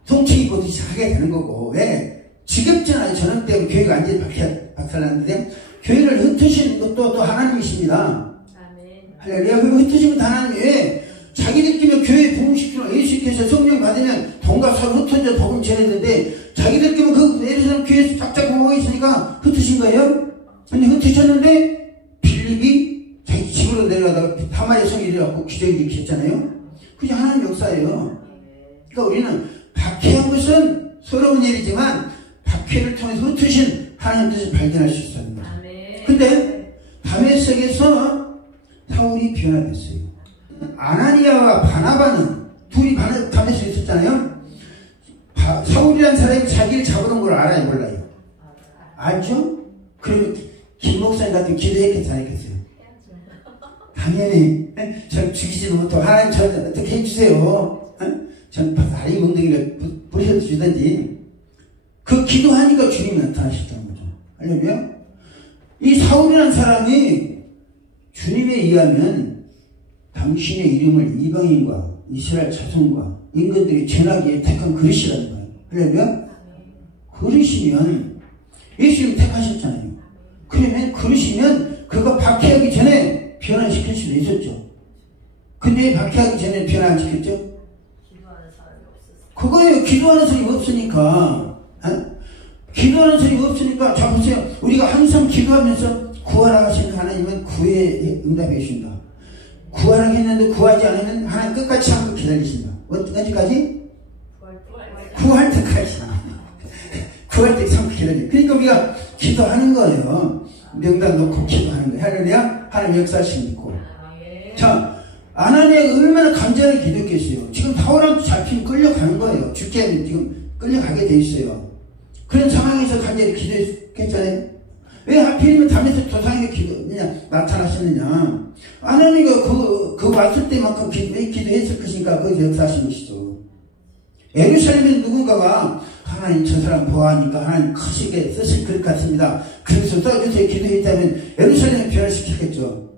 송치기 보듯이 하게 되는 거고, 왜? 지겹잖아요. 저녁 때문에 교회가 완전히 박살났는데 교회를 흩으신 것도 또 하나님이십니다. 할렐루야. 그리고 흩으시면 하나님이 왜? 자기들끼리 교회 부흥시키는 예수께서 성령 받으면 돈과 서로 흩어져 복음 전했는데 자기들끼리 그 예루살렘 교회에서 짝짝 모으고 있으니까 흩으신 거예요. 근데 흩으셨는데 빌립이 자기 집으로 내려가다가 한 마리 성이 일어나고 기적을 일으켰잖아요. 그게 하나님 역사예요. 그러니까 우리는 박해한 것은 서러운 일이지만 박해를 통해서 흩으신 하나님 뜻을 발견할 수 있었습니다. 근데 다메섹에서 사울이 변화됐어요. 아나니아와 바나바는 둘이 다메섹에 있었잖아요. 사울이라는 사람이 자기를 잡아놓은 걸 알아요, 몰라요? 알죠? 그리고 김 목사님 같은 기도했겠지, 안 했겠어요? 당연히 저 죽이지도 못하고 하나님 저를 어떻게 해주세요. 전 다리 엉덩이를 부셔서 주든지. 그 기도하니까 주님이 나타나셨다는 거죠. 알려면 이 사울이라는 사람이 주님에 의하면 당신의 이름을 이방인과 이스라엘 자손과 인간들이 전하기 위해 택한 그릇이라는 거예요. 그러면 그릇이면 예수님이 택하셨잖아요. 그러면 그릇이면 그거 박해하기 전에 변화시킬 수도 있었죠. 근데 박해하기 전에 변화 안 시켰죠? 기도하는 사람이 없었어요. 그거예요. 기도하는 사람이 없으니까. 기도하는 사람이 없으니까. 자 보세요. 우리가 항상 기도하면서 구하라 하시는 하나님은 구에 응답해 주신다. 구하라 했는데 구하지 않으면 하나님 끝까지 참고 기다리신다. 언제까지? 구할 때까지. 구할 때 참고 기다린다. 그러니까 우리가 기도하는 거예요. 명단 놓고 기도하는 거예요. 할렐루야. 하나님 역사하시는 있고. 자, 아나니아가 얼마나 간절하게 기도했겠어요. 지금 사울한테 잡히면 끌려가는 거예요. 죽게 지금 끌려가게 돼 있어요. 그런 상황에서 간절히 기도했잖아요. 왜 하필이면 담에서 조상에게 나타나셨느냐. 아나니아가 그 왔을 때만큼 왜 기도했을 것인가. 그것을 역사하신 것이죠. 예루살렘에 누군가가 하나님 저 사람 보아하니까 하나님 크시게 쓰실 것 같습니다. 그래서 써주세요 기도했다면 예루살렘에 변화시켰겠죠.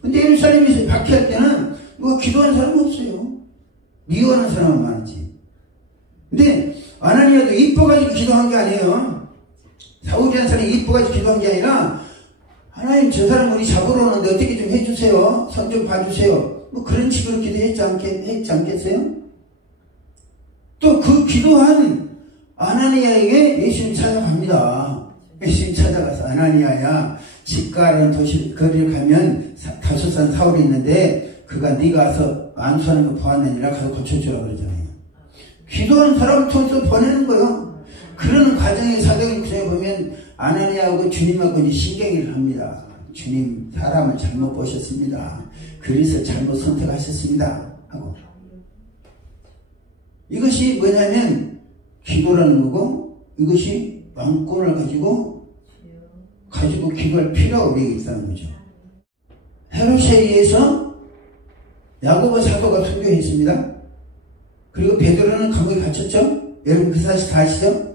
근데 예루살렘에서 박해할 때는 누가 기도하는 사람은 없어요. 미워하는 사람은 많지. 근데 아나니아도 이뻐가지고 기도한 게 아니에요. 사울이라는 사람이 이뻐가지고 기도한 게 아니라 하나님 저 사람 우리 잡으러 오는데 어떻게 좀 해주세요. 손 좀 봐주세요. 뭐 그런 식으로 기도했지 않겠어요? 또 그 기도한 아나니아에게 예수님 찾아갑니다. 예수님 찾아가서 아나니아야 집가라는 도시 거리를 가면 다소산 사울이 있는데 그가 네가 와서 안수하는 거 보았느니라 가서 고쳐주라 그러잖아요. 기도하는 사람을 통해서 보내는 거예요. 그러는 과정의 사도행 구절에 보면 아나니아하고 주님하고 이제 신경을 합니다. 주님 사람을 잘못 보셨습니다. 그래서 잘못 선택하셨습니다. 하고 이것이 뭐냐면 기도라는 거고 이것이 왕권을 가지고 기도할 필요가 우리에게 있다는 거죠. 헤롯에 의해서 야고보 사도가 순교했습니다. 그리고 베드로는 감옥에 갇혔죠. 여러분 그 사실 다 아시죠?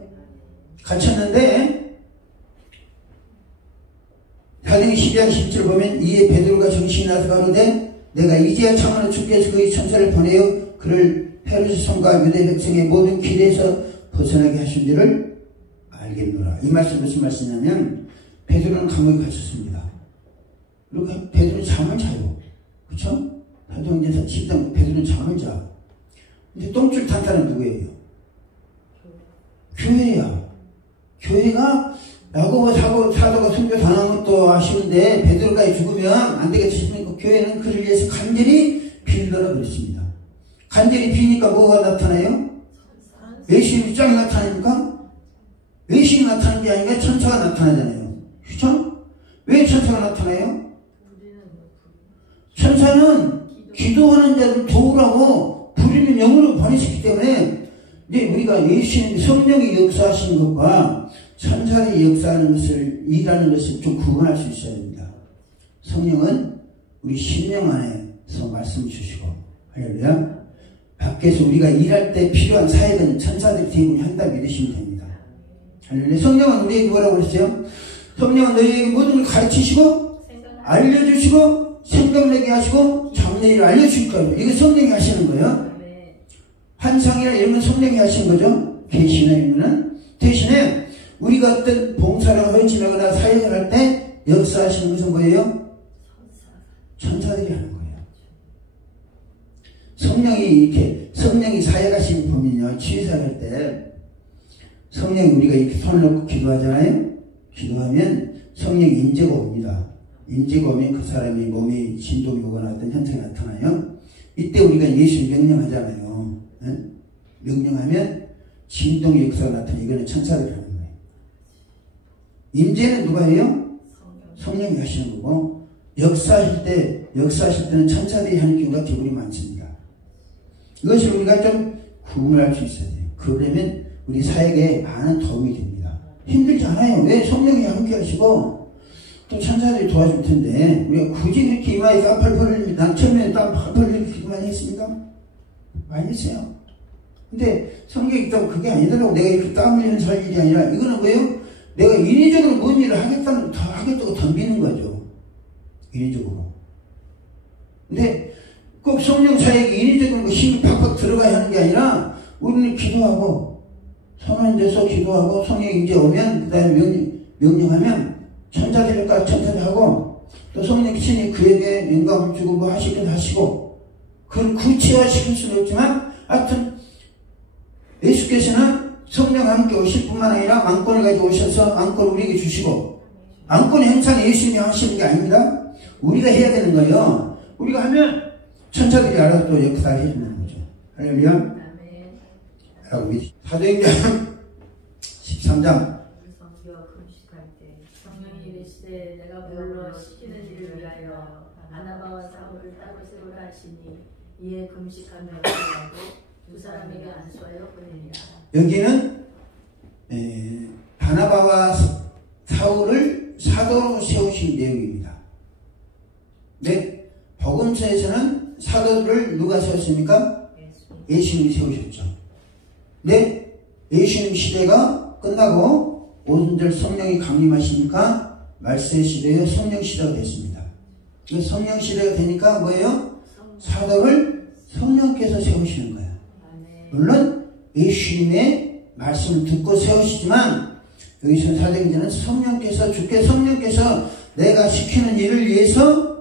갇혔는데 사도행 12장 10절 보면 이에 베드로가 정신이 나서 가로되 내가 이제야 참으로 주께서 그의 천사를 보내어 그를 헤롯의 손과 유대 백성의 모든 길에서 벗어나게 하신 줄을 알겠노라. 이 말씀 무슨 말씀이냐면 베드로는 감옥에 갇혔습니다. 그리고 베드로는 잠을 자요. 그쵸? 사도행전 10장 베드로는 잠을 자. 근데 똥줄 탄 사람은 누구예요? 교회야. 교회가 야고보 사도가 순교 당한 것도 아쉬운데 베드로가 죽으면 안 되겠다 싶으니까 교회는 그를 위해서 간절히 빌더라 그랬습니다. 간절히 비니까 뭐가 나타나요? 예수님이 쫙 나타나니까? 예수님이 나타나는 게 아니라 천사가 나타나잖아요. 그렇죠? 왜 천사가 나타나요? 천사는 기도하는 자를 도우라고 부르는 영으로 보내셨기 때문에 이제 우리가 예수님 성령이 역사하시는 것과 천사의 역사하는 것을 일하는 것을 좀 구분할 수 있어야 됩니다. 성령은 우리 심령 안에서 말씀 주시고 할렐루야. 밖에서 우리가 일할 때 필요한 사역은 천사들이 대부분 한다 믿으시면 됩니다. 할렐루야. 성령은 우리에게 뭐라고 그랬어요? 성령은 너희에게 모든 걸 가르치시고 알려주시고 생각나게 하시고 장래일을 알려주실 거예요. 이거 성령이 하시는 거예요. 환상이나 이런 건 성령이 하시는 거죠. 계시나 이런 거는. 대신에 우리가 어떤 봉사를 헌신하거나 사역을 할 때 역사하시는 것은 뭐예요? 천사들이 하는 거예요. 성령이 사역하시는 보면요. 치유사할 때 성령이 우리가 이렇게 손을 놓고 기도하잖아요. 기도하면 성령 임재가 옵니다. 임재가 오면 그 사람의 몸이 진동이 오거나 어떤 현상이 나타나요. 이때 우리가 예수를 명령하잖아요. 네? 명령하면 진동의 역사가 나타나요. 이거는 천사들이 하는 거예요. 임재는 누가 해요? 성령이 하시는 거고 역사하실 때는 천사들이 하는 경우가 대부분 많습니다. 이것을 우리가 좀 구분할 수 있어야 돼요. 그러면 우리 사역에 많은 도움이 됩니다. 힘들지 않아요. 왜? 성령이 함께 하시고 또 천사들이 도와줄 텐데 우리가 굳이 이렇게 이마에 땀 펄펄 흘립니다. 난 처음에 땀 펄펄 흘리고 기도 많이 했습니까? 많이 했어요. 근데 성경이 있다고 그게 아니더라고. 내가 이렇게 땀 흘리는 살 일이 아니라 이거는 뭐예요? 내가 인위적으로 뭔 일을 하겠다고 덤비는 거죠. 인위적으로. 근데 꼭 성령 사역이 인위적으로 힘이 팍팍 들어가야 하는 게 아니라 우리는 기도하고 성령돼서 기도하고 성령이 이제 오면 그 다음에 명령하면 천사들과 천사들하고 또 성령 신이 그에게 영감을 주고 뭐 하시긴 하시고 그걸 구체화시킬 수는 없지만 하여튼 예수께서는 성령 함께 오실 뿐만 아니라 왕권을 가지고 오셔서 왕권을 우리에게 주시고 왕권의 행사는 예수님이 하시는 게 아닙니다. 우리가 해야 되는 거예요. 우리가 하면 천사들이 알아서 또 역사를 해주는 거죠. 할렐루야. 사도행전 13장 성령이 이르시되 내가 불러 시키는 일을 위하여 바나바와 사울을 따로 세우라 하시니 이에 금식하며 기도하고 두 사람에게 안수하여 보내니라. 여기는 바나바와 사울을 사도로 세우신 내용입니다. 네, 복음서에서는 사도들을 누가 세웠습니까? 예수님이 세우셨죠. 네, 예수님 시대가 끝나고 오순절 성령이 강림하시니까 말세 시대의 성령 시대가 됐습니다. 그 성령 시대가 되니까 뭐예요? 사도를 성령께서 세우시는 거예요. 물론 예수님의 말씀을 듣고 세우시지만 여기서 사도행전은 주께 성령께서 내가 시키는 일을 위해서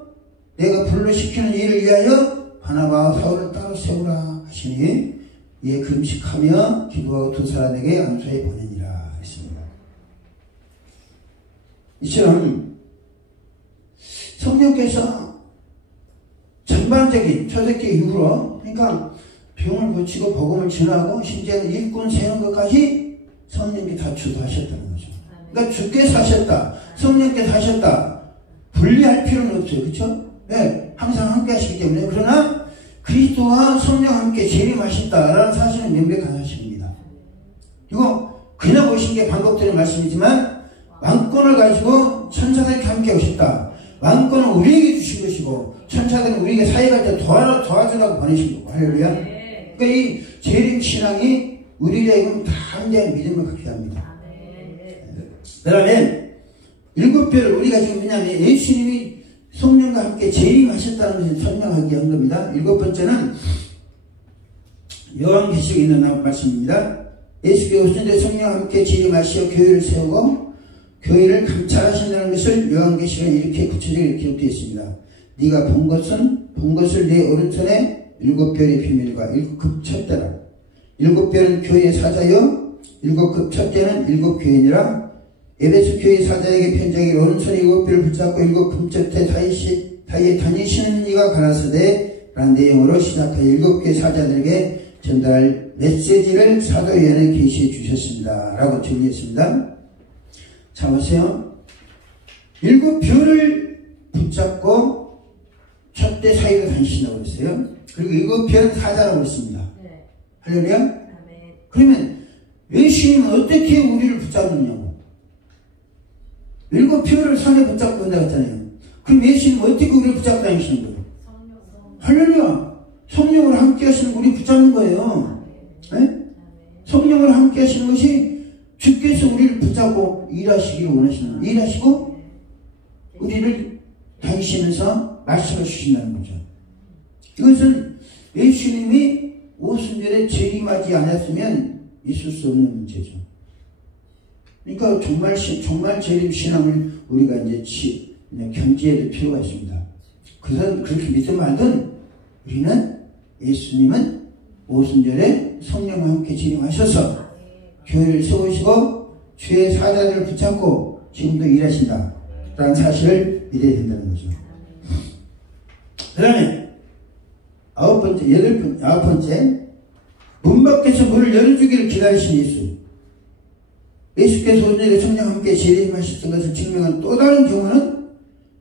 내가 불러 시키는 일을 위하여 바나바와 사울을 따로 세우라 하시니 이에 금식하며 기도하고 두 사람에게 안수해 보내니라 했습니다. 이처럼 성령께서 전반적인 초대교회 이후로 그러니까 병을 고치고 복음을 전하고 심지어는 일꾼 세우는 것까지 성령께 다 주도하셨다는 거죠. 그러니까 주께서 하셨다, 성령께서 하셨다 분리할 필요는 없어요. 그렇죠? 네, 항상 함께 하시기 때문에. 그러나 그리스도와 성령 함께 재림하셨다라는 사실은 명백한 사실입니다. 그리고 그냥 오신 게 반복되는 말씀이지만 왕권을 가지고 천사들과 함께 오셨다. 왕권은 우리에게 주신 것이고 천사들은 우리에게 사역할 때 도와주라고 보내신 거고. 할렐루야. 그러니까 이 재림 신앙이 우리에게 담대한 믿음을 갖게 합니다. 그 다음에 일곱 별을 우리가 지금 왜냐하면 예수님이 성령과 함께 재림하셨다는 것을 설명하기 한 겁니다. 일곱 번째는 요한계시록에 있는 말씀입니다. 예수께서 오신데 성령과 함께 재림하시어 교회를 세우고 교회를 감찰하신다는 것을 요한계시록에 이렇게 구체적으로 기록되어 있습니다. 네가 본 것을 내 오른손에 일곱 별의 비밀과 일곱 급 첫째라. 일곱 별은 교회의 사자여 일곱 급 첫째는 일곱 교회니라. 에베소 교회 사자에게 편지하기를 오른손에 일곱 별을 붙잡고 일곱 금첫째 다이에 다니시는 이가 가라사대 라는 내용으로 시작하여 일곱 교회 사자들에게 전달할 메시지를 사도 요한에 계시해 주셨습니다. 라고 정리했습니다. 자, 보세요. 일곱 별을 붙잡고 첫째 사이로 다니신다고 했어요. 그리고 일곱 별은 사자라고 했습니다. 네. 할렐루야? 네. 그러면 예수님은 어떻게 우리를 붙잡느냐고. 일곱 별을 손에 붙잡고 온다고 했잖아요. 그럼 예수님은 어떻게 우리를 붙잡고 다니시는 거예요? 할렐루야. 성령을 함께 하시는 우리 붙잡는 거예요. 네? 성령을 함께 하시는 것이 주께서 우리를 붙잡고 일하시기를 원하시는 거예요. 일하시고 우리를 다니시면서 말씀을 주신다는 거죠. 이것은 예수님이 오순절에 재림하지 않았으면 있을 수 없는 문제죠. 그러니까 정말 재림 신앙을 우리가 이제 견지해야 될 필요가 있습니다. 그래서 그렇게 믿든 말든 우리는 예수님은 오순절에 성령과 함께 재림하셔서 교회를 세우시고 주의 사자들을 붙잡고 지금도 일하신다 라는 사실을 믿어야 된다는 거죠. 그 다음에 아홉 번째 문 밖에서 문을 열어주기를 기다리신 예수. 예수께서 오늘의 성령 함께 재림하셨던 것을 증명한 또 다른 경우는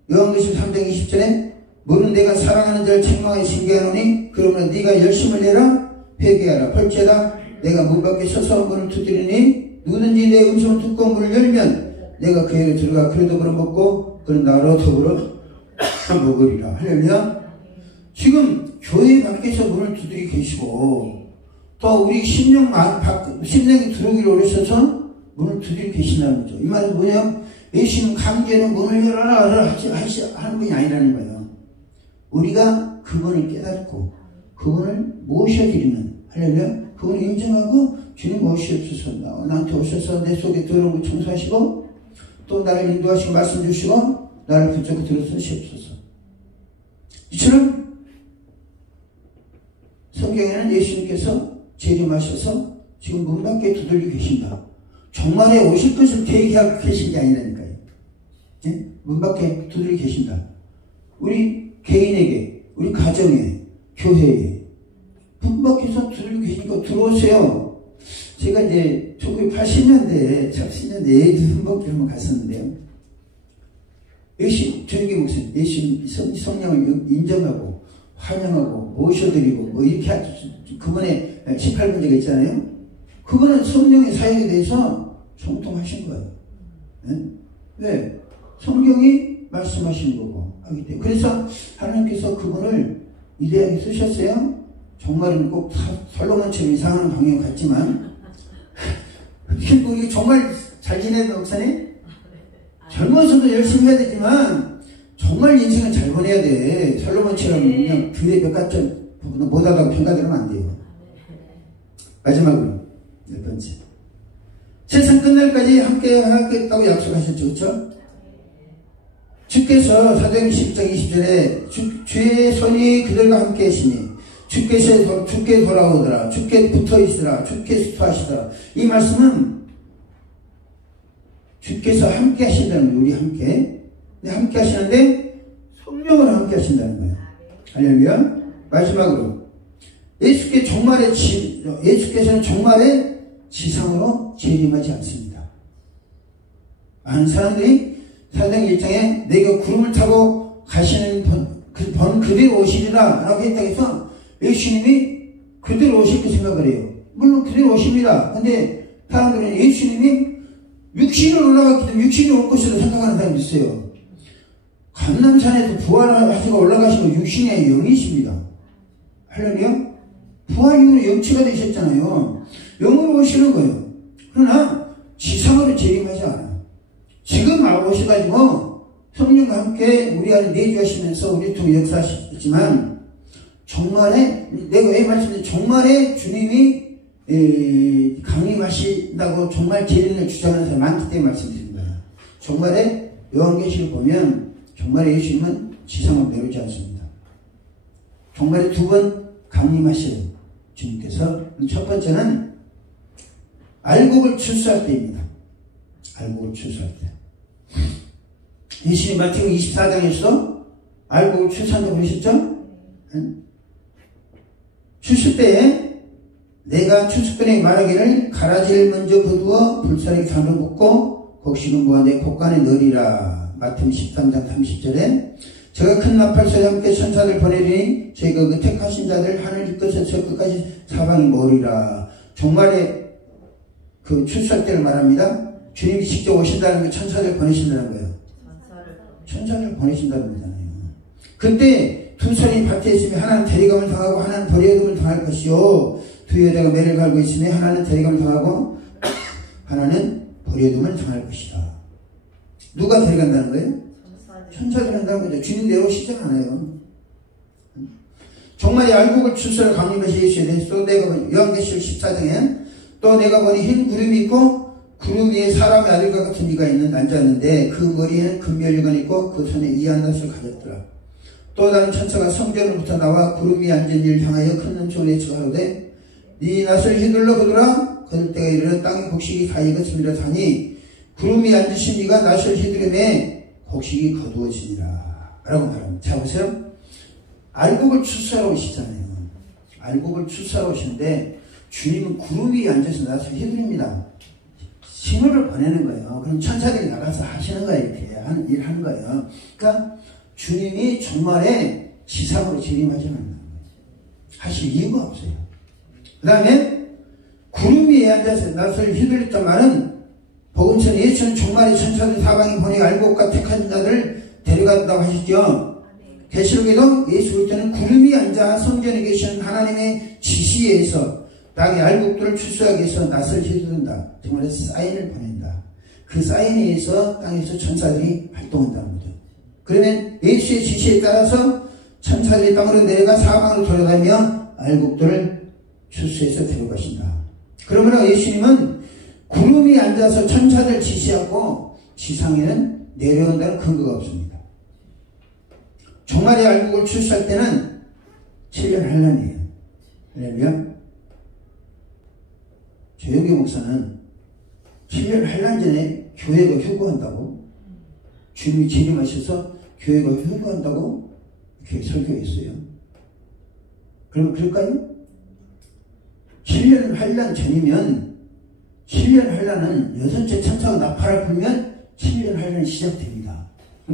요한계시록 3장 20절에 문은 내가 사랑하는 자를 책망하여 신기하노니 그러므로 네가 열심을 내라 회개하라. 벌죄다 내가 문 밖에 서서 문을 두드리니 누구든지 내 음성을 듣고 문을 열면 내가 그에게 들어가 그래도 그를 먹고 그는 나로 더불어 먹으리라. 할렐루야. 지금 교회 밖에서 문을 두드리 계시고 또 우리 심령이 들어오기를 오르셔서 문을 두드리 계신다는 거죠. 이 말은 뭐냐? 예수님 강제로 문을 열어라 하는 분이 아니라는 거예요. 우리가 그분을 깨닫고 그분을 모셔드리는, 할렐루야, 그분을 인정하고 주님 모시옵소서, 나한테 오셔서 내 속에 더러운 걸 청소하시고 또 나를 인도하시고 말씀 주시고 나를 붙잡고 들어서시옵소서. 이처럼 성경에는 예수님께서 재림하셔서 지금 문 밖에 두들리고 계신다. 정말에 오실 것을 계획하고 계신 게 아니라니까요. 네? 문 밖에 두들리고 계신다. 우리 개인에게, 우리 가정에, 교회에 문 밖에서 두들리고 계시니까 들어오세요. 제가 이제 1980년대에, 70년대에 문 밖에 한번 갔었는데요. 예수, 조용기 목사님, 예수 성령을 인정하고 환영하고 모셔드리고 뭐 이렇게 그분의 18문제가 있잖아요. 그거는 성령의 사역에 대해서 정통하신 거예요. 네? 왜? 성경이 말씀하시는 거고 하기 때문에. 그래서 하나님께서 그분을 위대하게 쓰셨어요. 정말은 꼭 솔로몬처럼 이상한 방향 같지만 우리 정말 잘 지내는 목사님? 젊어서도 열심히 해야 되지만 정말 인생은 잘 보내야 돼. 솔로몬처럼 그냥 교회 몇 가점 못하다고 평가되면 안 돼요. 마지막으로 10번째, 세상 끝날까지 함께 하겠다고 약속하셨죠. 그렇죠? 주께서 사도행전 10장 20절에 주의 손이 그들과 함께 하시니 주께 돌아오더라, 주께 붙어있으라, 주께 수토하시더라. 이 말씀은 주께서 함께 하신다는 거예요. 우리 함께. 함께 하시는데 성령으로 함께 하신다는 거예요. 할렐루야. 마지막으로 예수께서는 종말에 지상으로 재림하지 않습니다. 많은 사람들이 사도행전 1장에 내가 구름을 타고 가시는 그대로 오시리라 라고 했다고 해서 예수님이 그대로 오실 거 생각을 해요. 물론 그대로 오십니다. 근데 사람들은 예수님이 육신을 올라갔기 때문에 육신이 올 것으로 생각하는 사람이 있어요. 감람산에서 부활하시고 올라가시고 육신의 영이십니다. 할렐루야. 부활 이후로 영치가 되셨잖아요. 영으로 오시는 거예요. 그러나 지상으로 재림하지 않아요. 지금 오셔가지고 성령과 함께 우리 안에 내주하시면서 우리 통해 역사하시지만 정말에, 내가 왜 말씀드렸지? 정말에 주님이 강림하신다고 정말 재림을 주장하는 사람이 많기 때문에 말씀드린 거예요. 정말에 요한계시를 보면 정말에 예수님은 지상으로 내려오지 않습니다. 정말에 2번 강림하셔요. 주님께서. 첫 번째는 알곡을 추수할 때입니다. 알곡을 추수할 때. 예수님 마태복음 24장에서 알곡을 추수한다고 그러셨죠? 추수 때에 내가 추수꾼에게 말하기를 가라지를 먼저 거두어 불사르게 산으로 붓고 곡식은 모아 내 곡간에 넣으리라. 마태복음 13장 30절에 제가 큰 나팔소리 함께 천사들 보내리니 저희가 그 택하신 자들 하늘 끝에서 끝까지 사방이 모으리라. 종말에 그 추수할 때를 말합니다. 주님이 직접 오신다는 게 천사들 보내신다는 거예요. 천사들 보내신다는 거잖아요. 그때 두 손이 밭에 있으면 하나는 대리감을 당하고 하나는 버려둠을 당할 것이요, 두 여자가 매를 갈고 있으면 하나는 대리감을 당하고 하나는 버려둠을 당할 것이다. 누가 데려간다는 거예요? 천사들이 한다는 거죠. 주님 내려오시지 않아요. 정말 알곡을 추수할 강림하신 예수에 대해서 또 내가 보니 요한계시록 14장에 또 내가 보니 흰 구름이 있고 구름 위에 사람의 아들과 같은 이가 앉았는데 그 머리에는 금면류관이 있고 그 손에 이한 낫을 가졌더라. 또 다른 천사가 성전으로부터 나와 구름 위에 앉은 이를 향하여 큰 눈총을 내치고 하되 네 낫을 휘둘러 거두라. 거둘 때가 이르러 땅의 곡식이 다 익었음이라 하니 구름 위에 앉으신 이가 낫을 휘두르매 곡식이 거두어지니라 라고 말합니다. 자 보세요. 알곡을 추수하러 오시잖아요. 알곡을 추수하러 오시는데 주님은 구름 위에 앉아서 낫을 휘두릅니다. 신호를 보내는 거예요. 그럼 천사들이 나가서 하시는 거예요. 이렇게 일을 하는 거예요. 그러니까 주님이 정말에 지상으로 재림하지 않는 거예요. 하실 이유가 없어요. 그 다음에 구름 위에 앉아서 낯을 휘둘렸던 말은 복음서는 예수는 종말의 천사들 사방에 보내 알곡과 택한 자들을 데려간다고 하시죠. 계시록에도 예수 그리스도는 구름 위에 앉아 성전에 계신 하나님의 지시에 의해서 땅의 알곡들을 출수하기 위해서 낯을 휘두른다. 정말 사인을 보낸다. 그 사인에 의해서 땅에서 천사들이 활동한다는 거죠. 그러면 예수의 지시에 따라서 천사들이 땅으로 내려가 사방으로 돌아다니며 알곡들을 출수해서 데려가신다. 그러므로 예수님은 구름이 앉아서 천사들 지시하고 지상에는 내려온다는 근거가 없습니다. 종말의 알곡을 출수할 때는 7년 환란이에요. 왜냐면 조영기 목사는 7년 환란 전에 교회가 휴거한다고, 주님이 재림하셔서 교회가 휴거한다고 이렇게 설교했어요. 그러면 그럴까요? 7년 환란 전이면 7년 환란은 여섯째 천사가 나팔을 불면 7년 환란이 시작됩니다.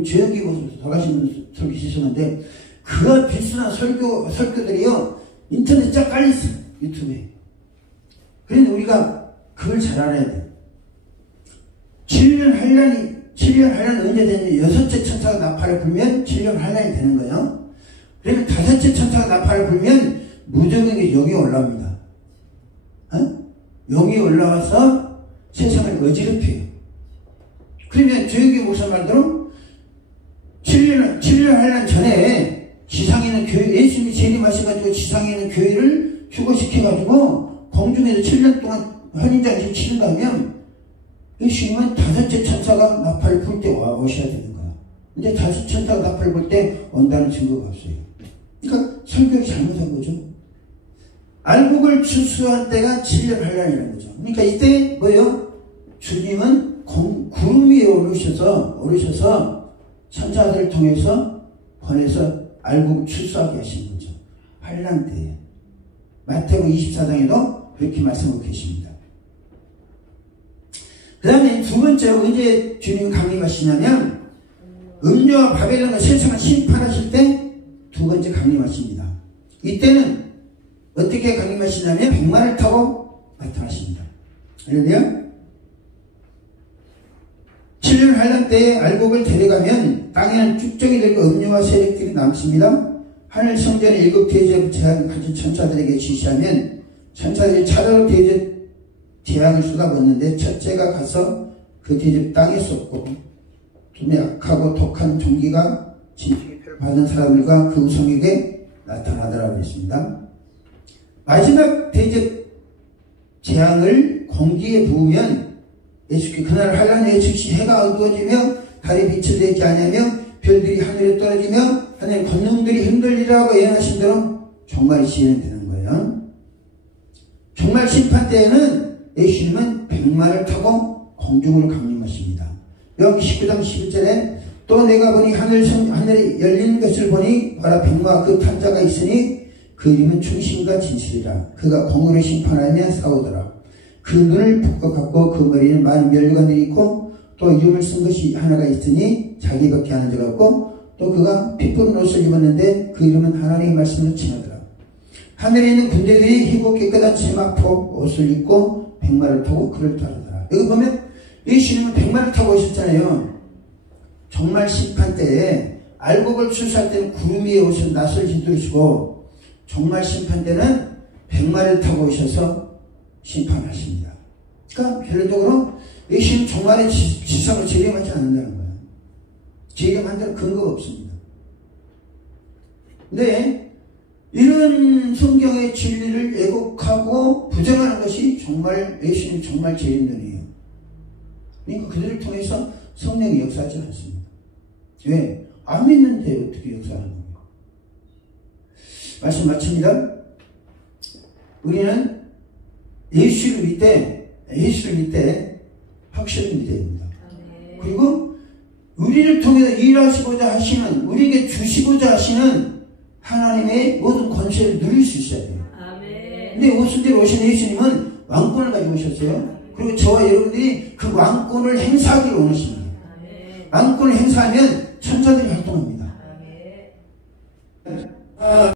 조영기 목사 돌아가신 분 설교 시청한데 그와 비슷한 설교들이요 인터넷에 쫙 깔려있어요. 유튜브에. 그런데 우리가 그걸 잘 알아야 돼요. 7년 환란은 언제 되냐면 여섯째 천사가 나팔을 불면 7년 환란이 되는 거예요. 그러면 다섯째 천사가 나팔을 불면 무정에게 영이 올라옵니다. 영이 올라와서 세상을 어지럽혀요. 그러면 조영기 목사 말대로 7년 환란 전에 지상에 있는 교회, 예수님이 재림하셔가지고 지상에 있는 교회를 휴거시켜가지고 공중에서 7년 동안 환인장식 치른다면 예수님은 다섯째 천사가 나팔을 불 때 오셔야 되는 거야. 근데 다섯째 천사가 나팔을 불 때 온다는 증거가 없어요. 그러니까 설교를 잘못한 거죠. 알곡을 출수한 때가 7년 환란이라는 거죠. 그러니까 이때 뭐예요? 주님은 구름 위에 오르셔서 천사들을 통해서 보내서 알곡을 출수하게 하신 거죠. 환란 때에. 마태복음 24장에도 그렇게 말씀하고 계십니다. 그 다음에 두 번째로 언제 주님이 강림하시냐면 음료와 바벨론과 세상을 심판하실 때 두 번째 강림하십니다. 이때는 어떻게 강림하시냐면 백마를 타고 나타나십니다. 할렐루야. 7년 환란 때에 알곡을 데려가면 땅에는 쭉정이 들고 음료와 세력들이 남습니다. 하늘 성전의 7 대접 재앙을 가진 천사들에게 지시하면 천사들이 차례로 대접 재앙을 쏟아붓는데 첫째가 가서 그 대접 땅에 쏟고 두매 악하고 독한 종기가 진통의 표를 받은 사람들과 그 우성에게 나타나더라고 했습니다. 마지막 대접 재앙을 공기에 부으면 예수께서 그날 환란에 즉시 해가 어두워지며 달이 빛을 내지 아니하며 별들이 하늘에 떨어지며 하늘 권능들이 흔들리라고 예언하신 대로 종말이 시행되는 거예요. 종말 심판 때에는 예수님은 백마를 타고 공중으로 강림하십니다. 여기 19장 11절에 또 내가 보니 하늘이 열리는 것을 보니 바로 백마와 그 탄 자가 있으니 그 이름은 충신과 진실이라. 그가 공의를 심판하며 싸우더라. 그 눈을 붓고 갖고 그 머리는 많은 멸관들이 있고 또 이름을 쓴 것이 하나가 있으니 자기밖에 아는 줄 없고 또 그가 피 푸른 옷을 입었는데 그 이름은 하나님의 말씀으로 칭하더라. 하늘에 있는 군대들이 희고 깨끗한 치마포 옷을 입고 백마를 타고 그를 따르더라. 여기 보면 예수님은 백마를 타고 오셨잖아요. 정말 심판 때에 알곡을 출수할 때는 구름 위에 오셔서 낯을 휘두르시고 정말 심판 때는 백마를 타고 오셔서 심판하십니다. 그러니까 결론적으로 예수님은 종말의 지상을 재림하지 않는다는 거예요. 재림한다는 근거가 없습니다. 근데 이런 성경의 진리를 왜곡하고 부정하는 것이 정말 예수님 정말 재림론이에요. 그러니까 그들을 통해서 성령이 역사하지 않습니다. 왜? 안 믿는데 어떻게 역사하는 거예요? 말씀 마칩니다. 우리는 예수를 믿되 확실히 믿어야 됩니다. 그리고 우리를 통해서 일하시고자 하시는, 우리에게 주시고자 하시는 하나님의 모든 권세를 누릴 수 있어야 돼요. 근데 오순대로 오신 예수님은 왕권을 가지고 오셨어요. 그리고 저와 여러분들이 그 왕권을 행사하기를 원하십니다. 왕권을 행사하면 천사들이 활동합니다.